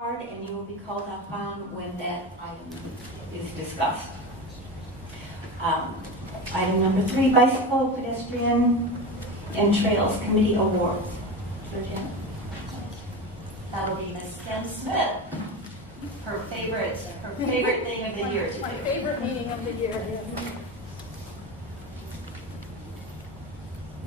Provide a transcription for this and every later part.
And you will be called upon when that item is discussed. Item number 3, Bicycle, Pedestrian, and Trails Committee Awards. Georgia? That'll be Miss Kim Smith. Her favorite thing of the year. My favorite meeting of the year.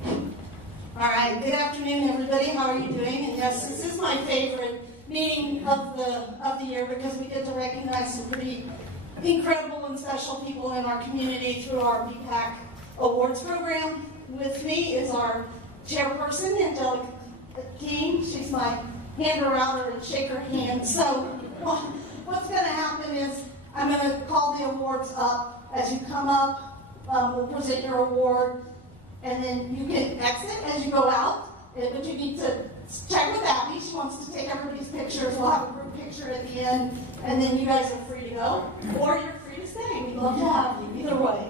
All right, good afternoon, everybody. How are you doing? And yes, this is my favorite meeting of the year because we get to recognize some pretty incredible and special people in our community through our BPAC Awards program. With me is our chairperson, Angelica King. She's my hand her out and shake her hand. So what's going to happen is I'm going to call the awards up. As you come up, we'll present your award, and then you can exit as you go out. But you need to check with Abby. She wants to take everybody's pictures. We'll have a group picture at the end, and then you guys are free to go, or you're free to stay. We'd love to have you either way.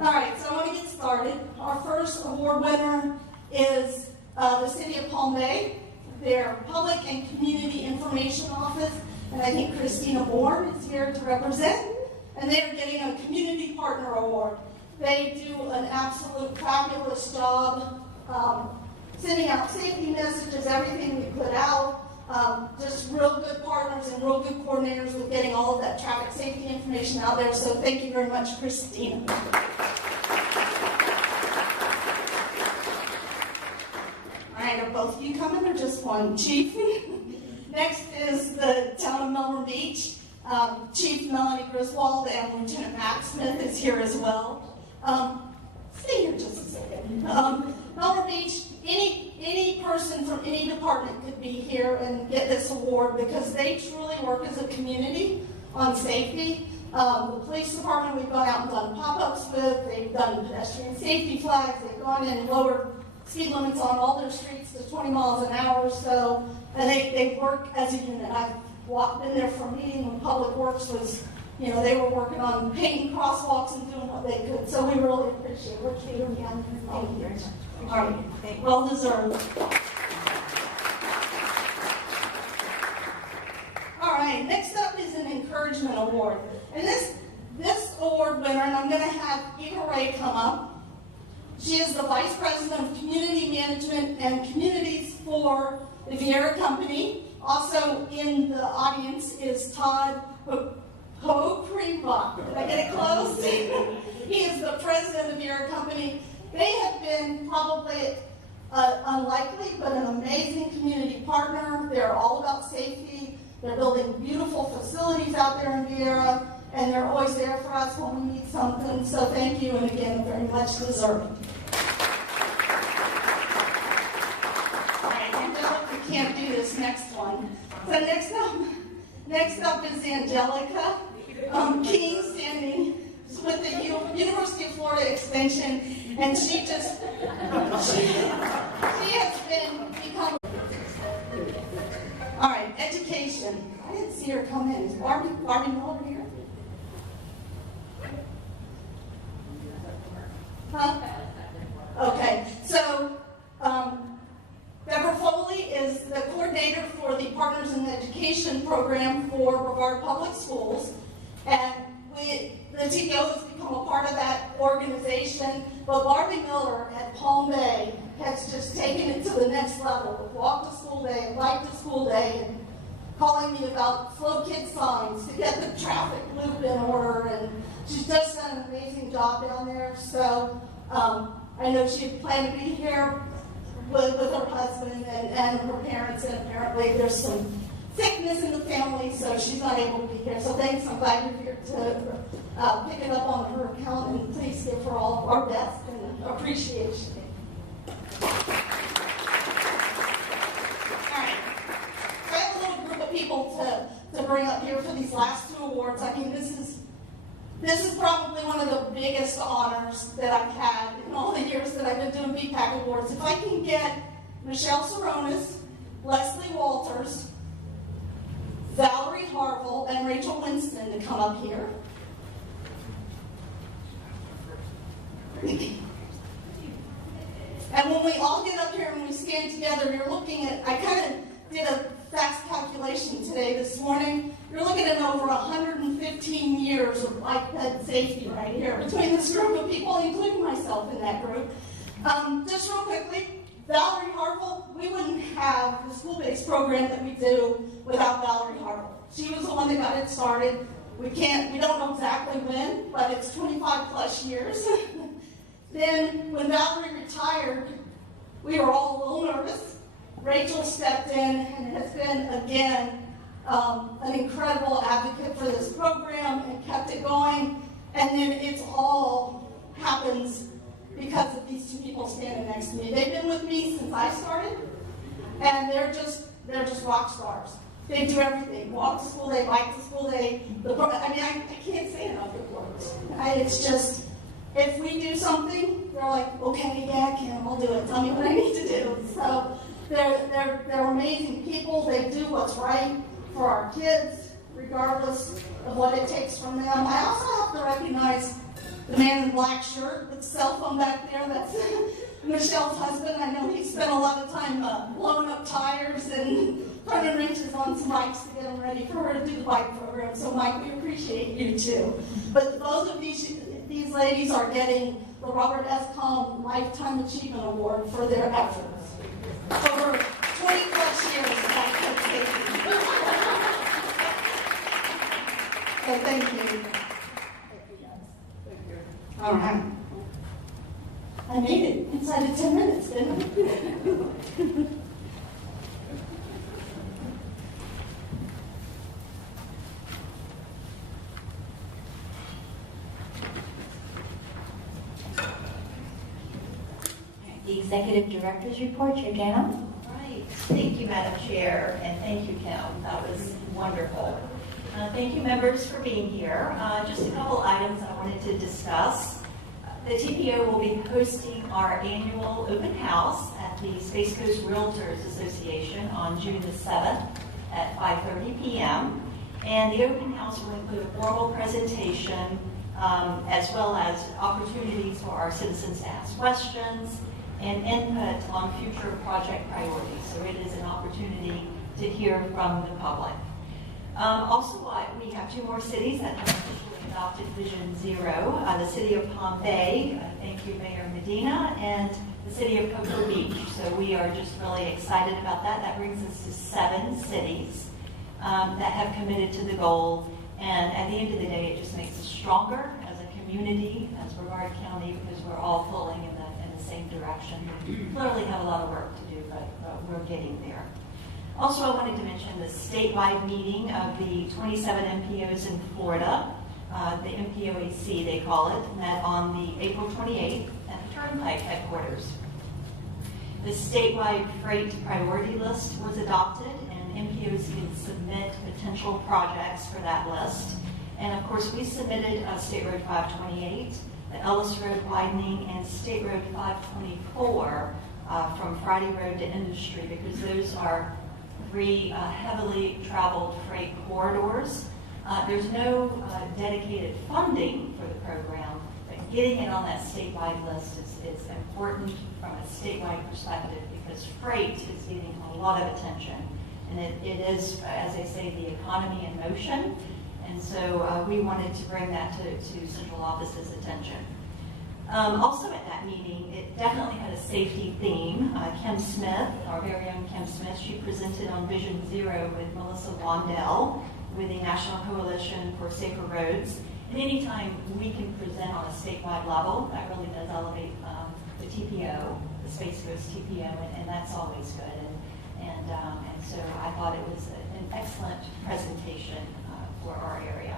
All right, so I want to get started. Our first award winner is the City of Palm Bay, their Public and Community Information Office, and I think Christina Bourne is here to represent, and they are getting a Community Partner Award. They do an absolute fabulous job sending out safety messages, everything we put out, just real good partners and real good coordinators with getting all of that traffic safety information out there. So thank you very much, Christina. All right, are both of you coming or just one? Chief? Next is the town of Melbourne Beach. Chief Melanie Griswold and Lieutenant Max Smith is here as well. Stay here just a second. Melbourne Beach, any person from any department could be here and get this award because they truly work as a community on safety. The police department we've gone out and done pop-ups with, they've done pedestrian safety flags, they've gone in and lowered speed limits on all their streets to 20 miles an hour or so, and they work as a unit. I've been there for a meeting when Public Works was, they were working on painting crosswalks and doing what they could, so we really appreciate it. Thank you very much. All right, well deserved. All right, next up is an encouragement award. And this award winner, and I'm going to have Eva Ray come up. She is the Vice President of Community Management and Communities for the Vieira Company. Also in the audience is Todd Ho-Prima. Did I get it close? He is the President of the Vieira Company. They have been probably unlikely, but an amazing community partner. They're all about safety. They're building beautiful facilities out there in Vieira, and they're always there for us when we need something. So thank you, and again, very much deserved. All right, Angelica, we can't do this next one. So next up is Angelica King, standing with the University of Florida Extension, and she has become. All right, education. I didn't see her come in. Is Barbie Miller here? Huh? Okay, so Deborah Foley is the coordinator for the Partners in Education program for Brevard Public Schools, and the TPO has become a part of that organization, but Barbie Miller at Palm Bay has just taken it to the next level with Walk to School Day and Bike to School Day and calling me about slow kid signs to get the traffic loop in order, and she's just done an amazing job down there. So I know she had planned to be here with her husband and her parents, and apparently there's some sickness in the family, so she's not able to be here. So thanks, I'm glad you're here to pick it up on her account, and please give her all our best and appreciation. All right, so I have a little group of people to bring up here for these last 2 awards. I mean, this is probably one of the biggest honors that I've had in all the years that I've been doing BPAC Awards. If I can get Michelle Saronis, Leslie Walters, Valerie Harper, and Rachel Winston to come up here. And when we all get up here and we stand together, you're looking at, I kind of did a fast calculation today, this morning. You're looking at over 115 years of bike ped safety right here between this group of people, including myself in that group. Just real quickly, Valerie Harper, we wouldn't have the school-based program that we do without Valerie Harper. She was the one that got it started. We don't know exactly when, but it's 25 plus years. Then when Valerie retired, we were all a little nervous. Rachel stepped in and has been, again, an incredible advocate for this program and kept it going. And then it's all happens because of these two people standing next to me. They've been with me since I started, and they're just rock stars. They do everything. Walk to school, they bike to school, I can't say enough good words. It's just, if we do something, they're like, okay, yeah, Kim, I'll do it. Tell me what I need to do. So they're amazing people. They do what's right for our kids, regardless of what it takes from them. I also have to recognize the man in the black shirt with the cell phone back there. That's Michelle's husband. I know he spent a lot of time blowing up tires and running wrenches on some bikes to get them ready for her to do the bike program. So, Mike, we appreciate you too. But both of these ladies are getting the Robert S. Comm Lifetime Achievement Award for their efforts over 20 plus years of bike safety. So thank you. All right. I made it inside of 10 minutes, didn't I? The Executive Director's Report, Jordana. Right. Thank you, Madam Chair, and thank you, Kim. That was wonderful. Thank you, members, for being here. Just a couple items I wanted to discuss. The TPO will be hosting our annual open house at the Space Coast Realtors Association on June the 7th at 5:30 p.m. And the open house will include a formal presentation as well as opportunities for our citizens to ask questions and input on future project priorities. So it is an opportunity to hear from the public. Also, we have two more cities that have officially adopted Vision Zero, the city of Palm Bay, thank you Mayor Medina, and the city of Tpo Beach. So we are just really excited about that. That brings us to 7 cities that have committed to the goal. And at the end of the day, it just makes us stronger as a community, as Brevard County, because we're all pulling in the same direction. We clearly have a lot of work to do, but we're getting there. Also, I wanted to mention the statewide meeting of the 27 Mpos in Florida, the MPOAC they call it, met on the April 28th at the Turnpike headquarters. The statewide freight priority list was adopted, and Mpos can submit potential projects for that list. And of course, we submitted State Road 528, the Ellis Road widening, and State Road 524 from Friday Road to Industry, because those are 3 heavily traveled freight corridors. There's no dedicated funding for the program, but getting it on that statewide list is important from a statewide perspective, because freight is getting a lot of attention. And it is, as I say, the economy in motion. And so we wanted to bring that to central office's attention. Also at that meeting, it definitely had a safety theme. Kim Smith, our very own Kim Smith, she presented on Vision Zero with Melissa Wandell with the National Coalition for Safer Roads. And anytime we can present on a statewide level, that really does elevate the TPO, the Space Coast TPO, and that's always good. And so I thought it was an excellent presentation for our area.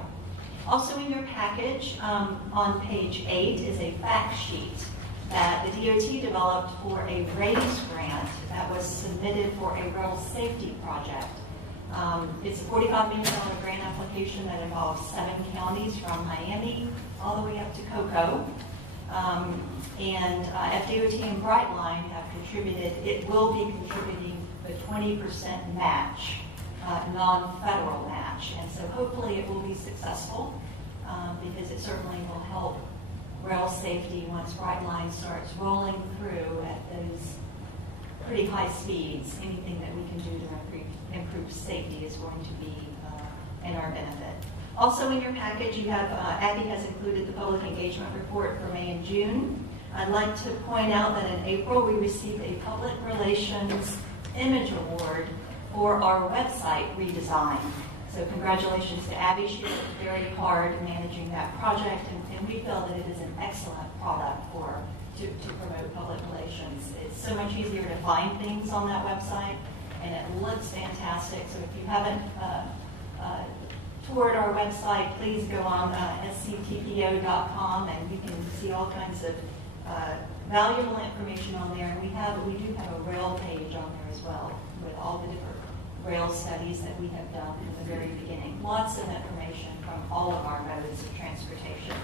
Also in your package, on page 8 is a fact sheet that the DOT developed for a RAISE grant that was submitted for a rail safety project. It's a $45 million grant application that involves 7 counties from Miami all the way up to Cocoa. And FDOT and Brightline have contributed, it will be contributing the 20% match, non-federal match. And so hopefully it will be successful because it certainly will help rail safety once Brightline starts rolling through at those pretty high speeds. Anything that we can do to improve safety is going to be in our benefit. Also in your package, you have, Abby has included the public engagement report for May and June. I'd like to point out that in April, we received a Public Relations Image Award for our website redesign. So congratulations to Abby. She worked very hard managing that project, and we feel that it is an excellent product to promote public relations. It's so much easier to find things on that website, and it looks fantastic. So if you haven't toured our website, please go on SCTPO.com, and you can see all kinds of valuable information on there. And we do have a rail page on there as well, with all the different rail studies that we have done from the very beginning. Lots of information from all of our modes of transportation.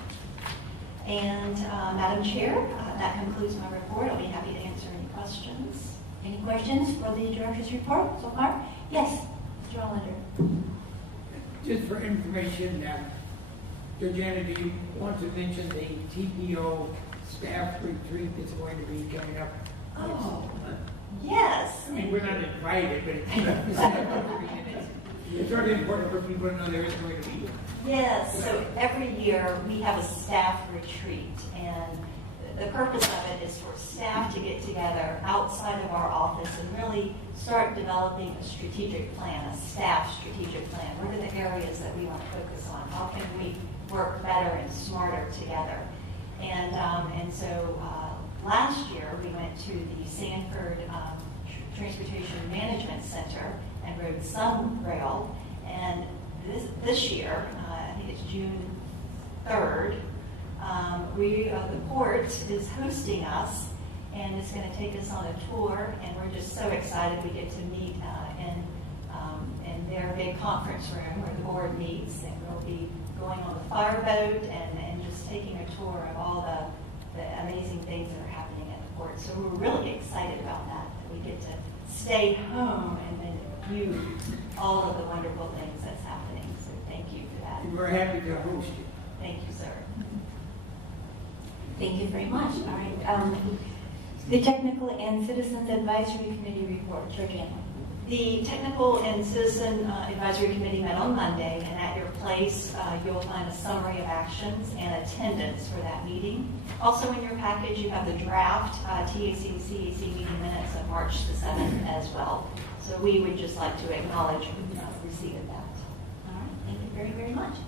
And Madam Chair, that concludes my report. I'll be happy to answer any questions. Any questions for the director's report so far? Yes, Mr. Hollander. Just for information, Georgiana, do you want to mention the TPO Staff Retreat that's going to be coming up? Oh, yes. I mean, we're not invited, but it's sort of important for people to know there is going to be. Yes, so every year we have a staff retreat, and the purpose of it is for staff to get together outside of our office and really start developing a strategic plan, a staff strategic plan. What are the areas that we want to focus on? How can we work better and smarter together? And so last year we went to the Sanford Transportation Management Center and rode some rail, and this year, I think it's June 3rd, the port is hosting us, and it's going to take us on a tour, and we're just so excited we get to meet in their big conference room where the board meets, and we'll be going on the fireboat and just taking a tour of all the amazing things that are happening at the port. So we're really excited about that we get to stay home and then view all of the wonderful things that's happening. So thank you for that. We're happy to host you. Thank you, sir. Thank you very much. All right. The Technical and Citizens Advisory Committee report, Georgiana. The Technical and Citizen Advisory Committee met on Monday, and at your place, you'll find a summary of actions and attendance for that meeting. Also in your package, you have the draft TAC and CAC meeting minutes of March the 7th as well. So we would just like to acknowledge receipt of that. All right. Thank you very, very much.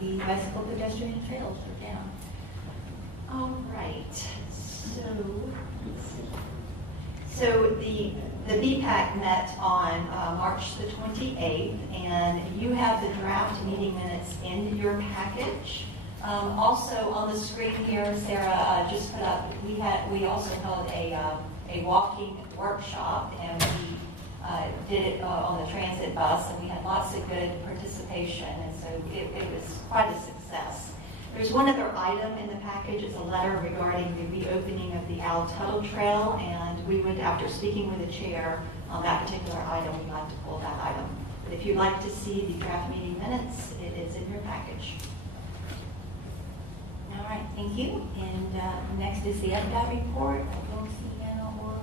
The bicycle pedestrian trails are down. All right. So the BPAC met on March the 28th, and you have the draft meeting minutes in your package. Also on the screen here, Sarah just put up, we also held a walking workshop, and we did it on the transit bus, and we had lots of good participation, and so it was quite a success. There's one other item in the package. It's a letter regarding the reopening of the Tuttle Trail, and we would, after speaking with the chair on that particular item, we'd like to pull that item. But if you'd like to see the draft meeting minutes, it is in your package. All right, thank you. And next is the FDOT report. I don't see Anna or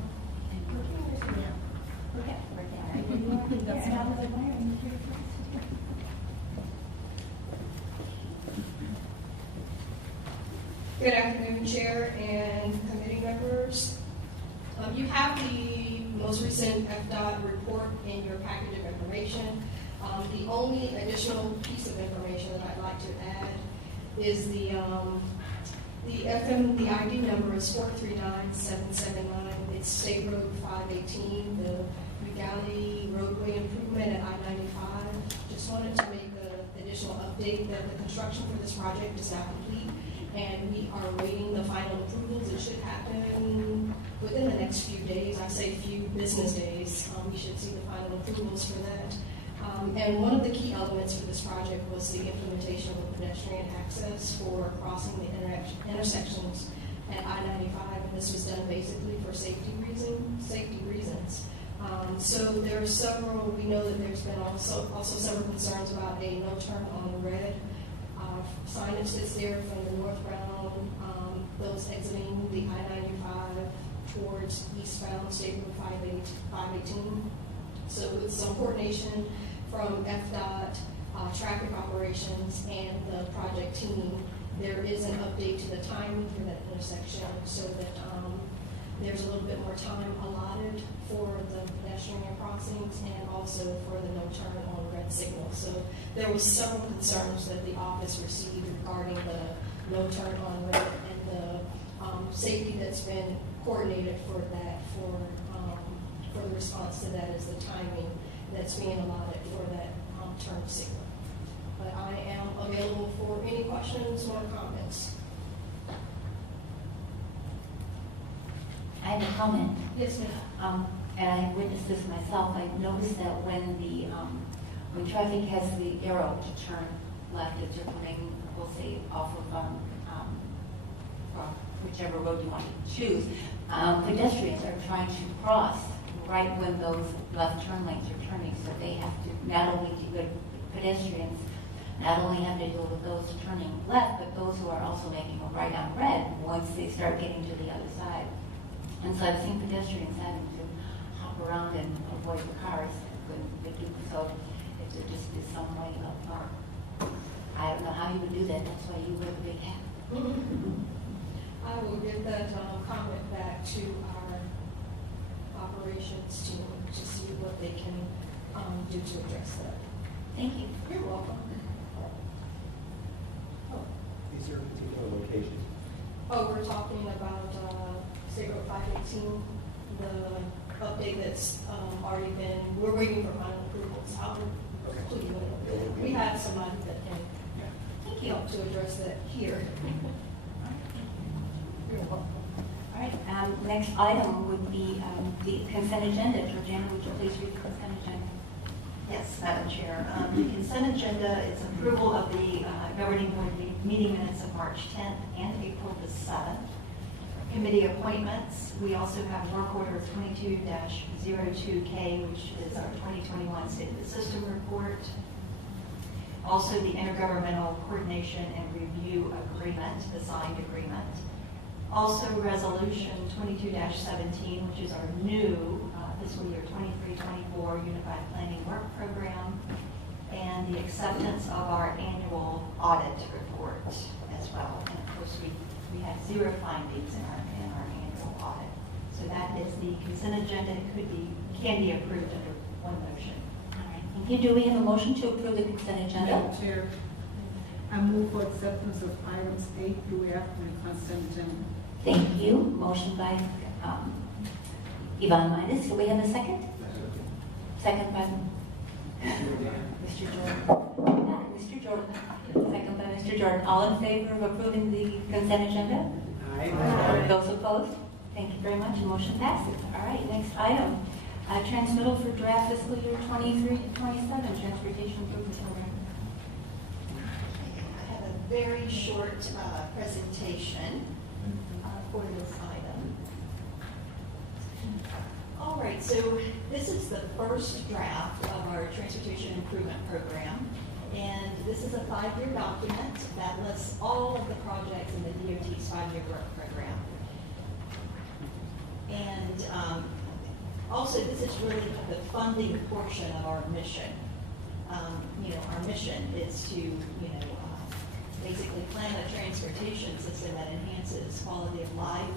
Good afternoon, Chair and committee members. You have the most recent FDOT report in your package of information. The only additional piece of information that I'd like to add is the ID number is 439779. It's State Road 518, the Regality Roadway improvement at I-95. Just wanted to make an additional update that the construction for this project is now complete, and we are awaiting the final approvals. It should happen within the next few days. I say few business days. We should see the final approvals for that. And one of the key elements for this project was the implementation of pedestrian access for crossing the intersections at I-95. And this was done basically for safety reasons. So there are several. We know that there's been also several concerns about a no turn on the red signage that's there from the northbound, those exiting the I-95 toward towards eastbound State Road 518. So with some coordination from FDOT, traffic operations, and the project team, there is an update to the timing for that intersection so that there's a little bit more time allotted for the pedestrian crossings and also for the no turn on red signal. So there was several concerns that the office received regarding the no turn on red and the safety that's been coordinated for that, for the response to that is the timing that's being allotted for that turn signal. But I am available for any questions or comments. I have a comment. Yes, ma'am. And I witnessed this myself. I noticed that when traffic has the arrow to turn left as you're coming, we'll say off of whichever road you want to choose, pedestrians are trying to cross right when those left turn lanes are turning. So they have to not only pedestrians not only have to deal with those turning left, but those who are also making a right on red once they start getting to the other side. And so I've seen pedestrians having to hop around and avoid the cars when they do so. If there just is some way of, I don't know how you would do that. That's why you wear the big hat. I will give that comment back to our operations team to see what they can do to address that. Thank you. You're welcome. These are particular locations. Oh, we're talking about State Road 518, the update that's already been, we're waiting for final approvals. I'll include you in it. We have somebody that can help to address that here. You're welcome. All right. Next item would be the consent agenda. Georgiana, would you please read the consent agenda? Yes, Madam Chair. The consent agenda is approval of the governing board meeting minutes of March 10th and April the 7th. Committee appointments, we also have work order 22-02K, which is our 2021 State of the System report. Also the Intergovernmental Coordination and Review Agreement, the signed agreement. Also Resolution 22-17, which is our new fiscal year 23-24 Unified Planning Work Program, and the acceptance of our annual audit report as well. And of course, we had 0 findings in our annual audit. So that is the consent agenda. It can be approved under one motion. All right. Thank you. Do we have a motion to approve the consent agenda? Madam Chair, I move for acceptance of items A through F on the consent agenda. Thank you. Motion by Yvonne Midas. Do we have a second? Second by Mr. Jordan. Mr. Jordan. Second by Mr. Jordan. All in favor of approving the consent agenda? Aye. Those opposed? Thank you very much. Motion passes. All right. Next item. Transmittal for draft fiscal year 23 to 27 Transportation Improvement Program. I have a very short presentation for this item. All right, so this is the first draft of our Transportation Improvement Program, and this is a 5-year document that lists all of the projects in the DOT's 5-year work program. And also, this is really the funding portion of our mission. Our mission is to, basically plan a transportation system that enhances quality of life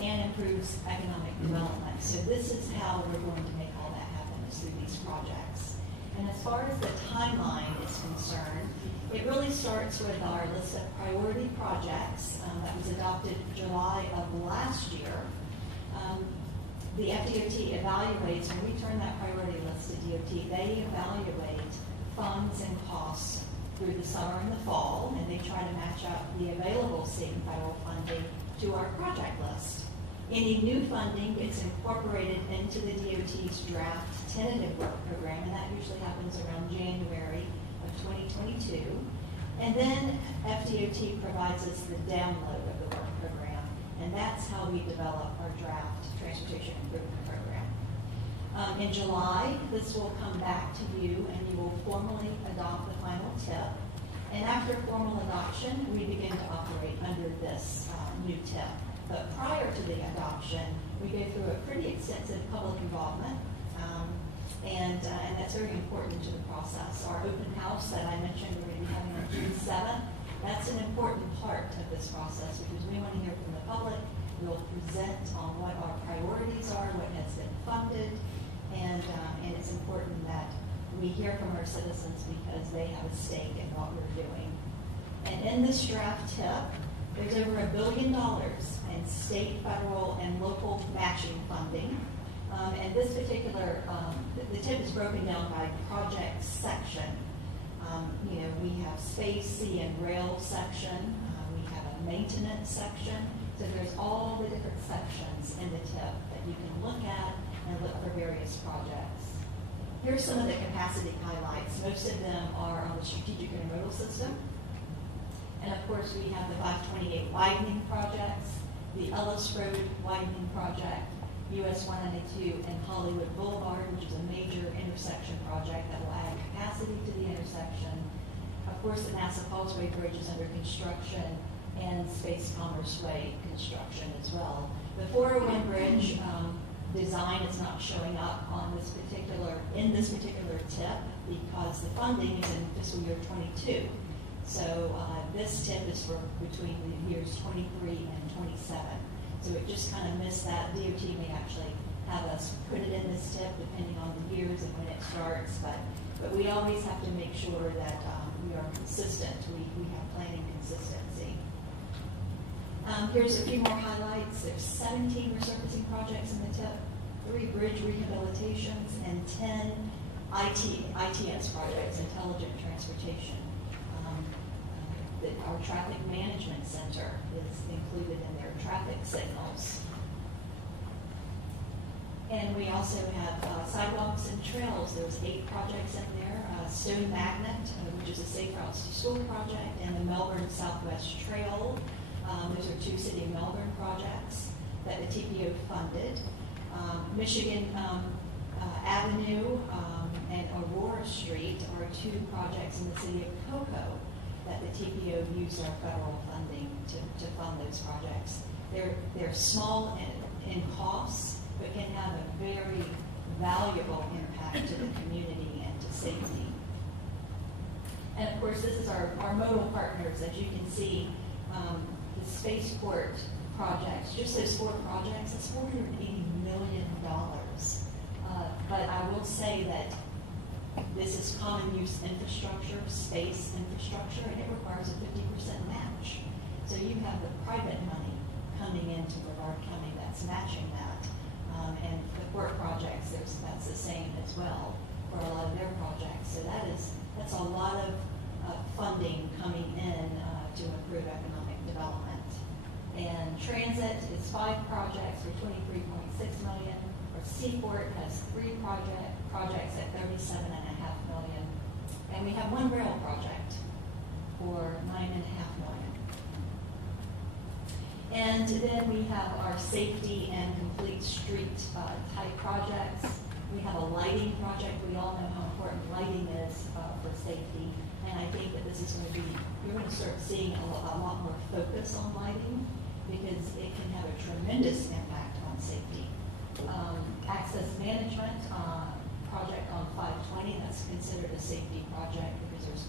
and improves economic development. So this is how we're going to make all that happen, is through these projects. And as far as the timeline is concerned, it really starts with our list of priority projects that was adopted July of last year. The FDOT evaluates, when we turn that priority list to DOT, they evaluate funds and costs through the summer and the fall, and they try to match up the available state and federal funding to our project list. Any new funding gets incorporated into the DOT's draft tentative work program, and that usually happens around January of 2022. And then FDOT provides us the download of the work program, and that's how we develop our draft Transportation Improvement Program. In July, this will come back to you, and you will formally adopt the final tip. And after formal adoption, we begin to operate under this new tip. But prior to the adoption, we go through a pretty extensive public involvement, and that's very important to the process. Our open house that I mentioned we're going to be having on June 7th, that's an important part of this process because we want to hear from the public. We'll present on what our priorities are, what has been funded, and it's important that we hear from our citizens because they have a stake in what we're doing. And in this draft tip, there's over $1 billion in state, federal, and local matching funding. And this particular, the tip is broken down by project section. We have space, sea, and rail section. We have a maintenance section. So there's all the different sections in the tip that you can look at and look for various projects. Here's some of the capacity highlights. Most of them are on the strategic intermodal system. And of course, we have the 528 widening projects, the Ellis Road widening project, US 192 and Hollywood Boulevard, which is a major intersection project that will add capacity to the intersection. Of course, the NASA Causeway Bridge is under construction and Space Commerce Way construction as well. The 401 Bridge design is not showing up on in this particular tip because the funding is in fiscal year 22. So this tip is for between the years 23 and 27. So it just kind of missed that. DOT may actually have us put it in this tip depending on the years and when it starts, but we always have to make sure that we are consistent. We have planning consistency. Here's a few more highlights. There's 17 resurfacing projects in the tip, 3 bridge rehabilitations, and 10 ITS projects, intelligent transportation. Our traffic management center is included in their traffic signals. And we also have sidewalks and trails. There's 8 projects in there. Stone Magnet, which is a Safe Routes to School project, and the Melbourne Southwest Trail. Those are 2 City of Melbourne projects that the TPO funded. Michigan Avenue and Aurora Street are 2 projects in the city of Cocoa that the TPO used our federal funding to fund those projects. They're small in costs, but can have a very valuable impact to the community and to safety. And of course, this is our modal partners. As you can see, the spaceport projects, just those 4 projects, it's $480 million. But I will say that this is common use infrastructure, space infrastructure, and it requires a 50% match. So you have the private money coming into Brevard County that's matching that. And the port projects, that's the same as well for a lot of their projects. So that's a lot of funding coming in to improve economic development. And transit is 5 projects for $23.6 million. Our Seaport has 3 projects at $37.5 million. And we have 1 rail project for $9.5 million. And then we have our safety and complete street type projects. We have a lighting project. We all know how important lighting is for safety. And I think that this is going to be, you're going to start seeing a lot more focus on lighting because it can have a tremendous impact on safety. Access management project on 520, that's considered a safety project because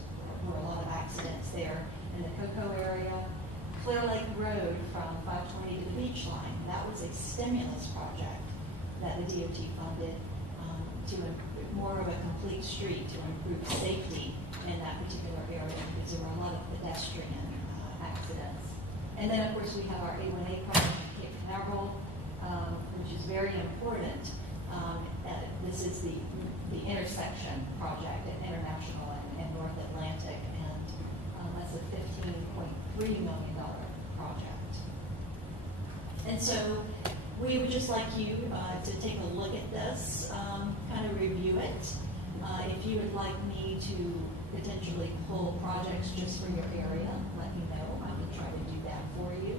were a lot of accidents there in the Cocoa area. Clear Lake Road from 520 to the beach line, that was a stimulus project that the DOT funded to more of a complete street to improve safety in that particular area because there were a lot of pedestrian accidents. And then, of course, we have our A1A project at Cape Canaveral, which is very important. This is the intersection project at International and North Atlantic, and that's a $15.3 million project. And so we would just like you to take a look at this, kind of review it. If you would like me to potentially pull projects just for your area, let me know. I will try to do that for you.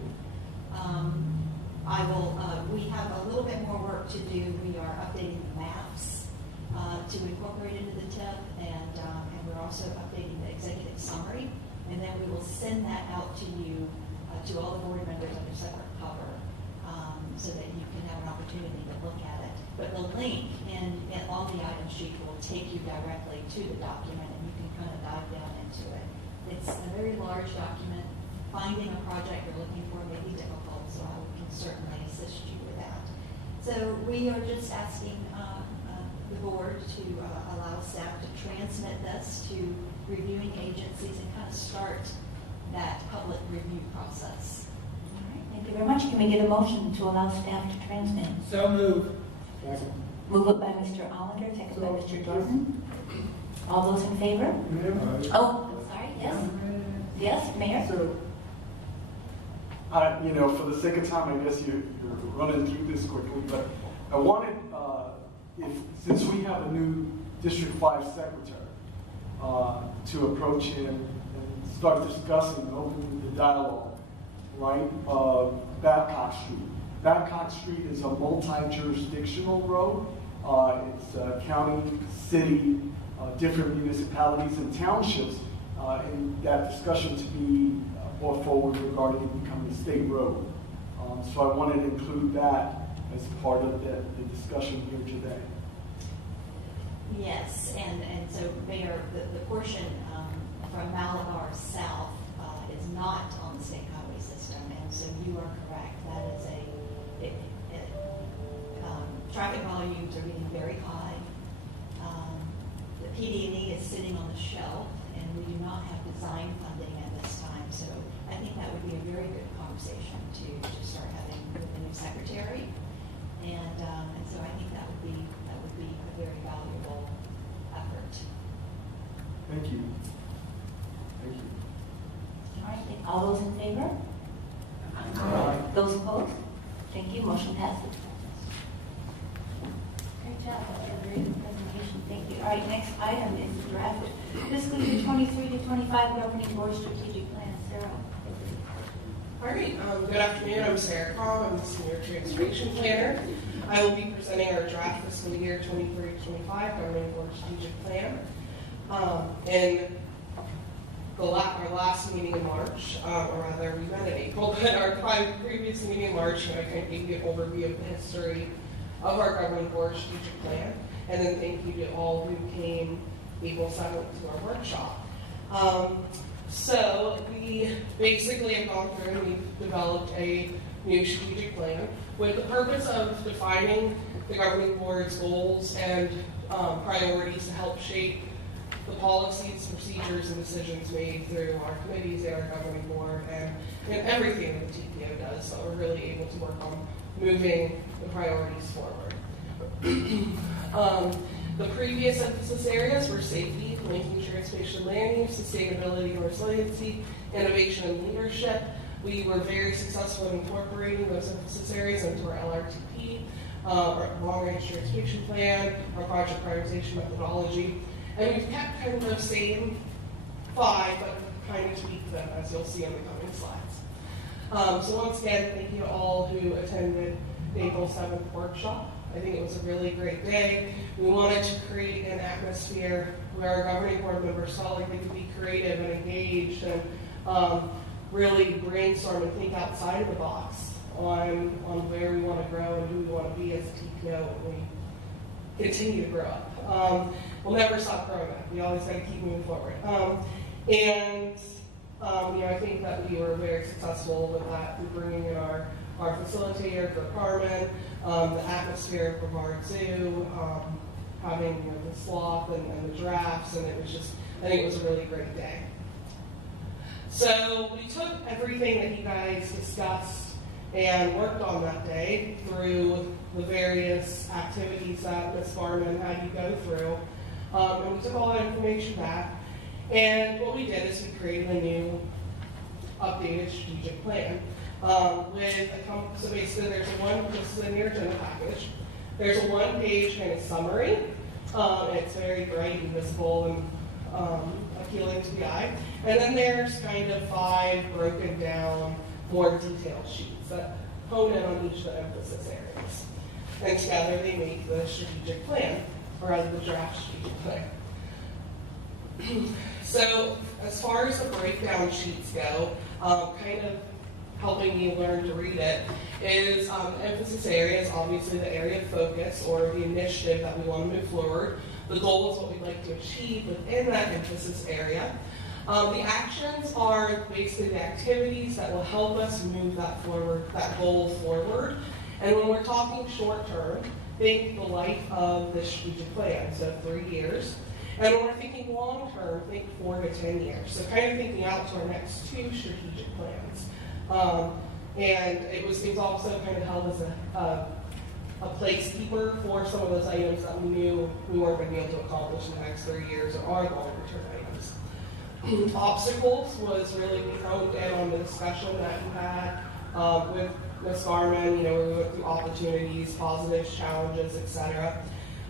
We have a little bit more work to do. We are updating the maps to incorporate into the TIP, and we're also updating the executive summary. And then we will send that out to you, to all the board members under separate cover. but the link on the item sheet will take you directly to the document, and you can kind of dive down into it. It's a very large document. Finding a project you're looking for may be difficult, so I can certainly assist you with that. So we are just asking the board to allow staff to transmit this to reviewing agencies and kind of start that public review process. All right, thank you very much. Can we get a motion to allow staff to transmit? So moved. Move it by Mr. Hollander, second by Mr. Jordan. All those in favor? Oh, I'm sorry, yes? Yes, Mayor? So, for the sake of time, I guess you're running through this quickly, but I wanted, since we have a new District 5 secretary, to approach him and start discussing, open the dialogue, right? Babcock Street. Babcock Street is a multi-jurisdictional road. It's county, city, different municipalities and townships, and that discussion to be brought forward regarding it becoming a state road. So I wanted to include that as part of the discussion here today. Yes, and so Mayor, the portion from Malabar south is not on the state highway system, and so you are correct. That is traffic volumes are getting very high. The PD&E is sitting on the shelf, and we do not have design funding at this time. So I think that would be a very good conversation to start having with the new secretary, and so I think that would be a very valuable effort. Thank you. Thank you. All right, all those in favor? Those opposed? Thank you, motion passes. Great job, that's a very good presentation, thank you. All right, next item is the draft fiscal year 23 to 25 governing board strategic plan. Sarah. All right, good afternoon, I'm Sarah Cobb, I'm the Senior Transportation Planner. I will be presenting our draft fiscal year 23-25 governing board strategic plan. In our last meeting in March, or rather we met in April, but our previous meeting in March, I kind of gave you an overview of the history of our governing board strategic plan, and then thank you to all who came April 7th to our workshop. So we basically have gone through and we've developed a new strategic plan with the purpose of defining the governing board's goals and priorities to help shape the policies, procedures, and decisions made through our committees and our governing board and everything that the TPO does. So we're really able to work on moving the priorities forward. The previous emphasis areas were safety, linking transportation land use, sustainability and resiliency, innovation and leadership. We were very successful in incorporating those emphasis areas into our LRTP, our long-range transportation plan, our project prioritization methodology, and we've kept kind of those same 5, but kind of tweaked them, as you'll see in the coming slides. So once again, thank you to all who attended the April 7th workshop. I think it was a really great day. We wanted to create an atmosphere where our governing board members felt like they could be creative and engaged and really brainstorm and think outside of the box on where we want to grow and who we want to be as a TPO when we continue to grow up. We'll never stop growing up. We always got to keep moving forward. I think that we were very successful with that, with bringing in our facilitator for Carmen, the atmosphere for Brevard Zoo, having the sloth and the giraffes, and it was just, I think it was a really great day. So we took everything that you guys discussed and worked on that day through the various activities that Ms. Farman had you go through, and we took all that information back. And what we did is we created a new updated strategic plan. So basically this is in your agenda package. There's a 1-page kind of summary. It's very bright and visible and appealing to the eye. And then there's kind of 5 broken down, more detailed sheets that hone in on each of the emphasis areas. And together they make the strategic plan, or rather the draft strategic plan. So as far as the breakdown sheets go, kind of helping you learn to read it, is emphasis areas, obviously the area of focus or the initiative that we want to move forward. The goal is what we'd like to achieve within that emphasis area. The actions are basically the activities that will help us move that goal forward. And when we're talking short term, think the life of the strategic plan, so 3 years. And when we're thinking long term, think 4 to 10 years. So kind of thinking out to our next 2 strategic plans. And it was also kind of held as a placekeeper for some of those items that we knew we weren't going to be able to accomplish in the next 3 years or our longer term items. Obstacles was really honed in on the discussion that you had with Ms. Garman, where we went through opportunities, positives, challenges, etc.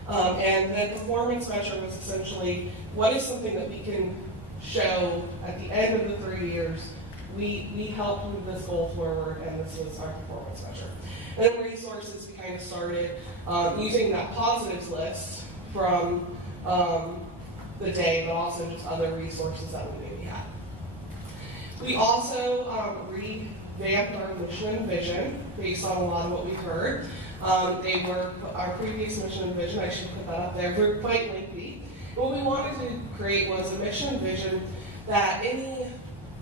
And then performance measure was essentially what is something that we can show at the end of the 3 years. We helped move this goal forward, and this was our performance measure. And then resources, we kind of started using that positives list from the day, but also just other resources that we maybe had. We also revamped our mission and vision based on a lot of what we've heard. They were our previous mission and vision. I should put that up there. They're quite lengthy. What we wanted to create was a mission and vision that any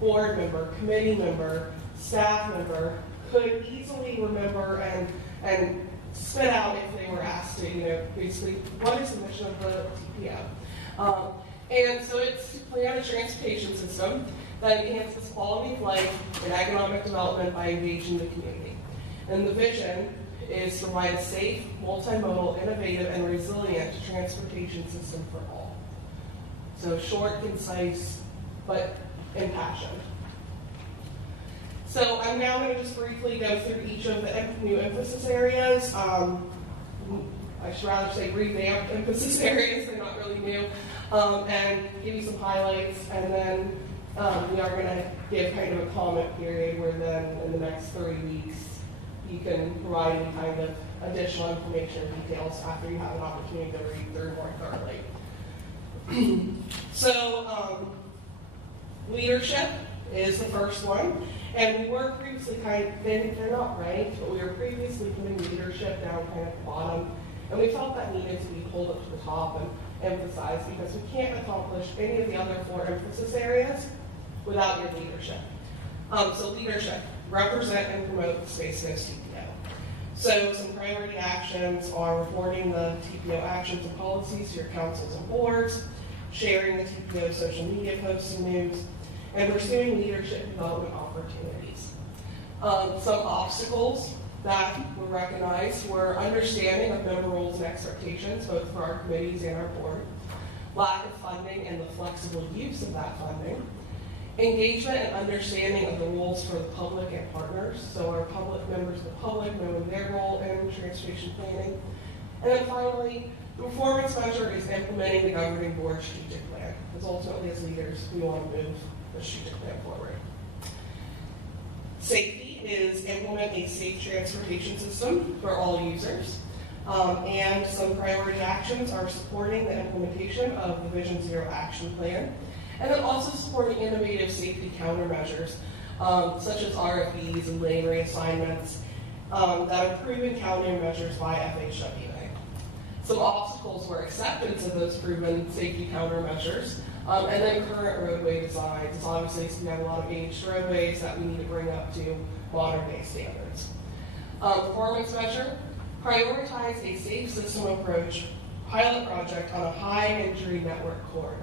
board member, committee member, staff member could easily remember and spit out if they were asked to, basically, what is the mission of the TPO? And so it's to plan a transportation system that enhances quality of life and economic development by engaging the community. And the vision is to provide a safe, multimodal, innovative, and resilient transportation system for all. So short, concise, but impassioned. So I'm now going to just briefly go through each of the new emphasis areas. I should rather say revamped emphasis areas, they're not really new, and give you some highlights, and then we are going to give kind of a comment period where then in the next 3 weeks you can provide any kind of additional information or details after you have an opportunity to read through more thoroughly. So leadership is the first one. And we were previously they're not ranked, but we were previously putting leadership down kind of at the bottom. And we felt that needed to be pulled up to the top and emphasized because we can't accomplish any of the other 4 emphasis areas without your leadership. So leadership, represent and promote the space-based TPO. So some priority actions are reporting the TPO actions and policies to your councils and boards, sharing the TPO social media posts and news, and pursuing leadership development opportunities. Some obstacles that were recognized were understanding of member roles and expectations, both for our committees and our board, lack of funding and the flexible use of that funding, engagement and understanding of the roles for the public and partners, so our public members of the public knowing their role in transportation planning. And then finally, the performance measure is implementing the governing board strategic plan, because ultimately as leaders, we want to move the strategic plan forward. Safety is implement a safe transportation system for all users. And some priority actions are supporting the implementation of the Vision Zero Action Plan, and then also supporting innovative safety countermeasures, such as RFEs and lane reassignments that are proven countermeasures by FHWA. Some obstacles were acceptance of those proven safety countermeasures, and then current roadway designs. Obviously, we have a lot of aged roadways that we need to bring up to modern day standards. Performance measure, prioritize a safe system approach pilot project on a high injury network corridor.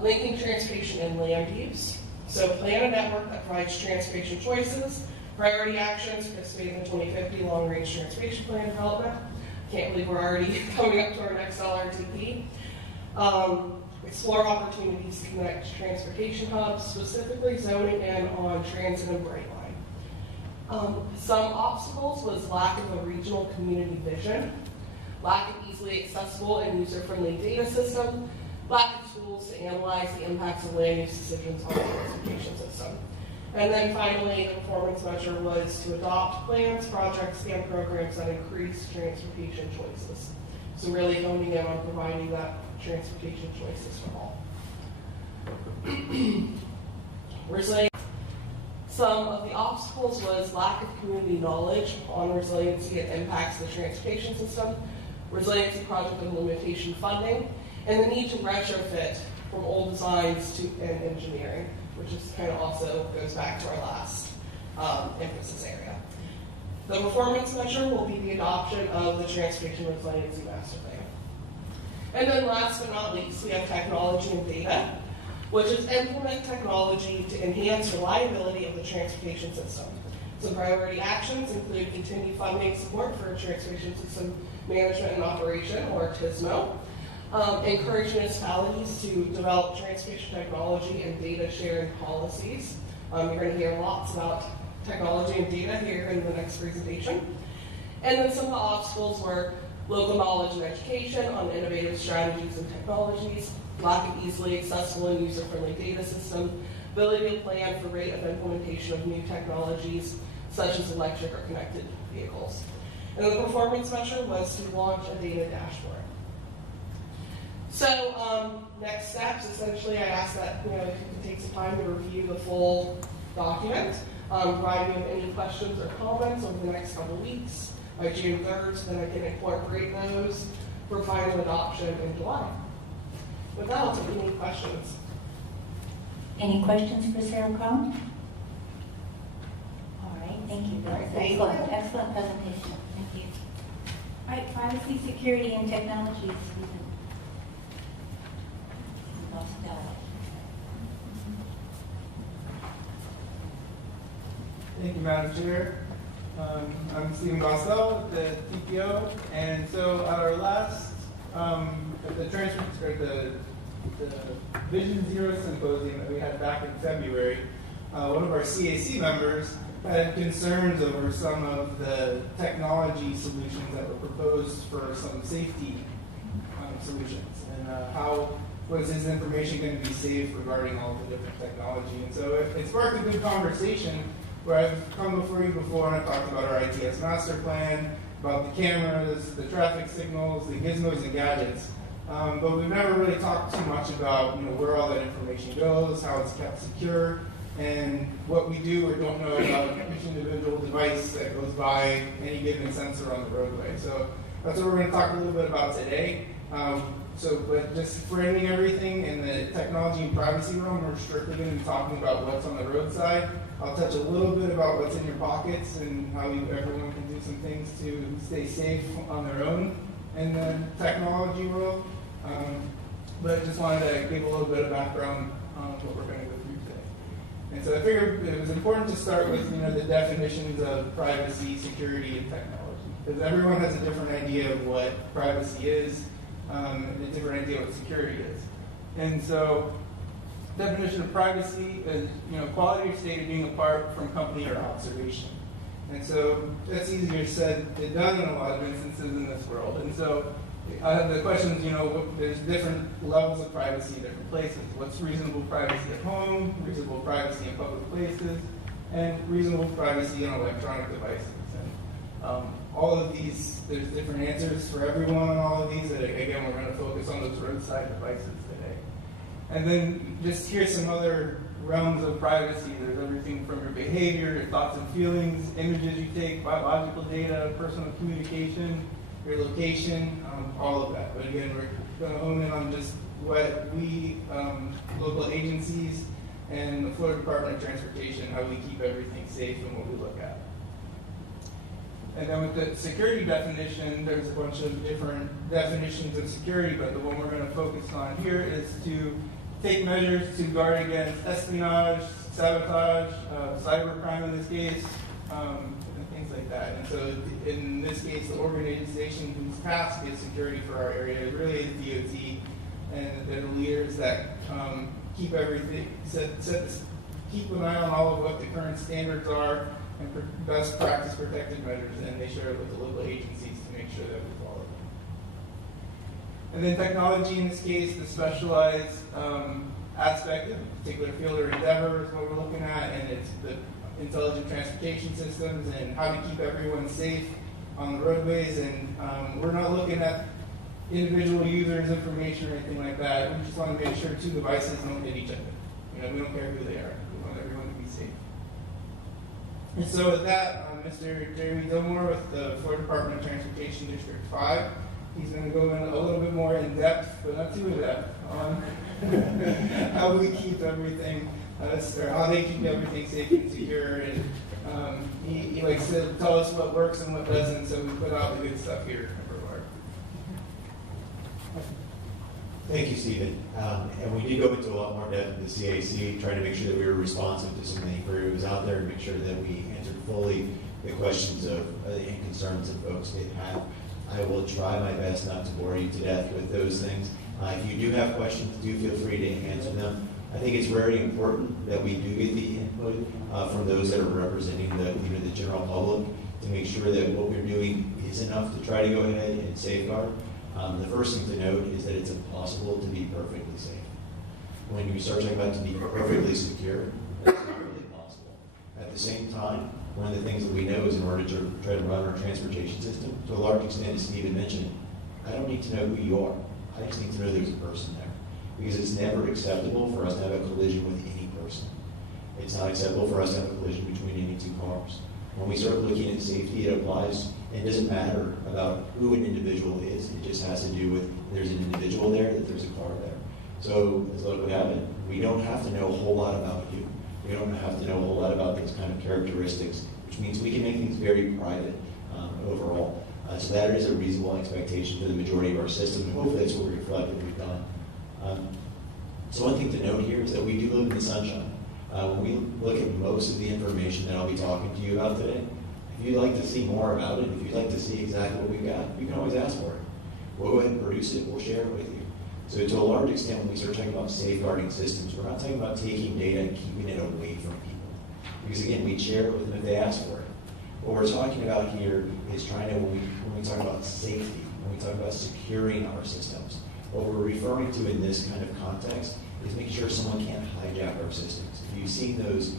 Linking transportation and land use. So plan a network that provides transportation choices, priority actions, participate in the 2050 long range transportation plan development. Can't believe we're already coming up to our next LRTP. Explore opportunities to connect transportation hubs, specifically zoning in on transit and Brightline. Some obstacles was lack of a regional community vision, lack of easily accessible and user-friendly data system, lack of tools to analyze the impacts of land use decisions on the transportation system. And then finally, the performance measure was to adopt plans, projects, and programs that increase transportation choices. So really honing in on providing that transportation choices for all. Resilient. Some of the obstacles was lack of community knowledge on resiliency and impacts of the transportation system, resiliency project implementation funding, and the need to retrofit from old designs to engineering, which is kind of also goes back to our last emphasis area. The performance measure will be the adoption of the Transportation Resiliency Master Plan. And then last but not least, we have technology and data, which is implement technology to enhance reliability of the transportation system. Some priority actions include continued funding support for transportation system management and operation, or TSMO, encourage municipalities to develop transportation technology and data sharing policies. You're going to hear lots about technology and data here in the next presentation. And then some of the obstacles were local knowledge and education on innovative strategies and technologies, lack of easily accessible and user-friendly data system, ability to plan for rate of implementation of new technologies, such as electric or connected vehicles. And the performance measure was to launch a data dashboard. So next steps, essentially I asked that if you could take some time to review the full document, provide me with any questions or comments over the next couple of weeks by June 3rd, so that I can incorporate those for final adoption in July. With that, I'll take any questions. Any questions for Sarah Crown? All right, thank you. That was excellent, excellent presentation. Thank you. All right, privacy, security, and technologies. Thank you, Madam Chair. I'm Stephen Boswell with the TPO, and so at our last the Vision Zero Symposium that we had back in February, one of our CAC members had concerns over some of the technology solutions that were proposed for some safety solutions, and how was his information going to be safe regarding all the different technology. And so it sparked a good conversation where I've come before you before and I talked about our ITS master plan, about the cameras, the traffic signals, the gizmos and gadgets. But we've never really talked too much about where all that information goes, how it's kept secure, and what we do or don't know about each individual device that goes by any given sensor on the roadway. So that's what we're going to talk a little bit about today. But just framing everything in the technology and privacy realm, we're strictly going to be talking about what's on the roadside. I'll touch a little bit about what's in your pockets and how everyone can do some things to stay safe on their own in the technology world. But I just wanted to give a little bit of background on what we're going to go through today. And so I figured it was important to start with the definitions of privacy, security, and technology, because everyone has a different idea of what privacy is, and a different idea what security is. And so definition of privacy is quality or state of being apart from company or observation. And so that's easier said than done in a lot of instances in this world. And so the questions, there's different levels of privacy in different places. What's reasonable privacy at home, reasonable privacy in public places, and reasonable privacy in electronic devices. And all of these, there's different answers for everyone on all of these. And again, we're going to focus on those roadside devices today. And then just here's some other realms of privacy. There's everything from your behavior, your thoughts and feelings, images you take, biological data, personal communication, your location, all of that. But again, we're going to hone in on just what we, local agencies, and the Florida Department of Transportation, how we keep everything safe and what we look at. And then with the security definition, there's a bunch of different definitions of security, but the one we're going to focus on here is to take measures to guard against espionage, sabotage, cybercrime in this case, and things like that. And so in this case, the organization whose task is security for our area really is DOT, and they're the leaders that keep everything, keep an eye on all of what the current standards are and best practice protected measures, and they share it with the local agencies to make sure that we follow them. And then technology in this case, the specialized aspect of a particular field or endeavor is what we're looking at, and it's the intelligent transportation systems and how to keep everyone safe on the roadways. And we're not looking at individual users' information or anything like that. We just want to make sure two devices don't hit each other. We don't care who they are. We want everyone to be safe. And so with that, Mr. Jeremy Dillmore with the Florida Department of Transportation District 5, he's going to go in a little bit more in depth, but not too in depth, on how we keep everything, or how they keep everything safe and secure. And he likes to tell us what works and what doesn't, so we put out the good stuff here. Thank you, Stephen. And we did go into a lot more depth with the CAC, trying to make sure that we were responsive to some of the inquiry that was out there and make sure that we answered fully the questions of and concerns that folks did have. I will try my best not to bore you to death with those things. If you do have questions, do feel free to answer them. I think it's very important that we do get the input from those that are representing the general public to make sure that what we're doing is enough to try to go ahead and safeguard. The first thing to note is that it's impossible to be perfectly safe. When you start talking about to be perfectly secure, that's not really possible. At the same time, one of the things that we know is in order to try to run our transportation system, to a large extent, as Stephen mentioned, I don't need to know who you are. I just need to know there's a person there. Because it's never acceptable for us to have a collision with any person. It's not acceptable for us to have a collision between any two cars. When we start looking at safety, it applies. It doesn't matter about who an individual is. It just has to do with there's an individual there, that there's a car there. So, as luck would have it, we don't have to know a whole lot about you. We don't have to know a whole lot about those kind of characteristics, which means we can make things very private overall. So that is a reasonable expectation for the majority of our system, and hopefully that's what we reflect what we've done. So one thing to note here is that we do live in the sunshine. When we look at most of the information that I'll be talking to you about today, if you'd like to see more about it, if you'd like to see exactly what we've got, you can always ask for it. We'll go ahead and produce it, we'll share it with you. So to a large extent, when we start talking about safeguarding systems, we're not talking about taking data and keeping it away from people. Because again, we share it with them if they ask for it. What we're talking about here is trying to, when we talk about safety, when we talk about securing our systems, what we're referring to in this kind of context is making sure someone can't hijack our systems. If you've seen those,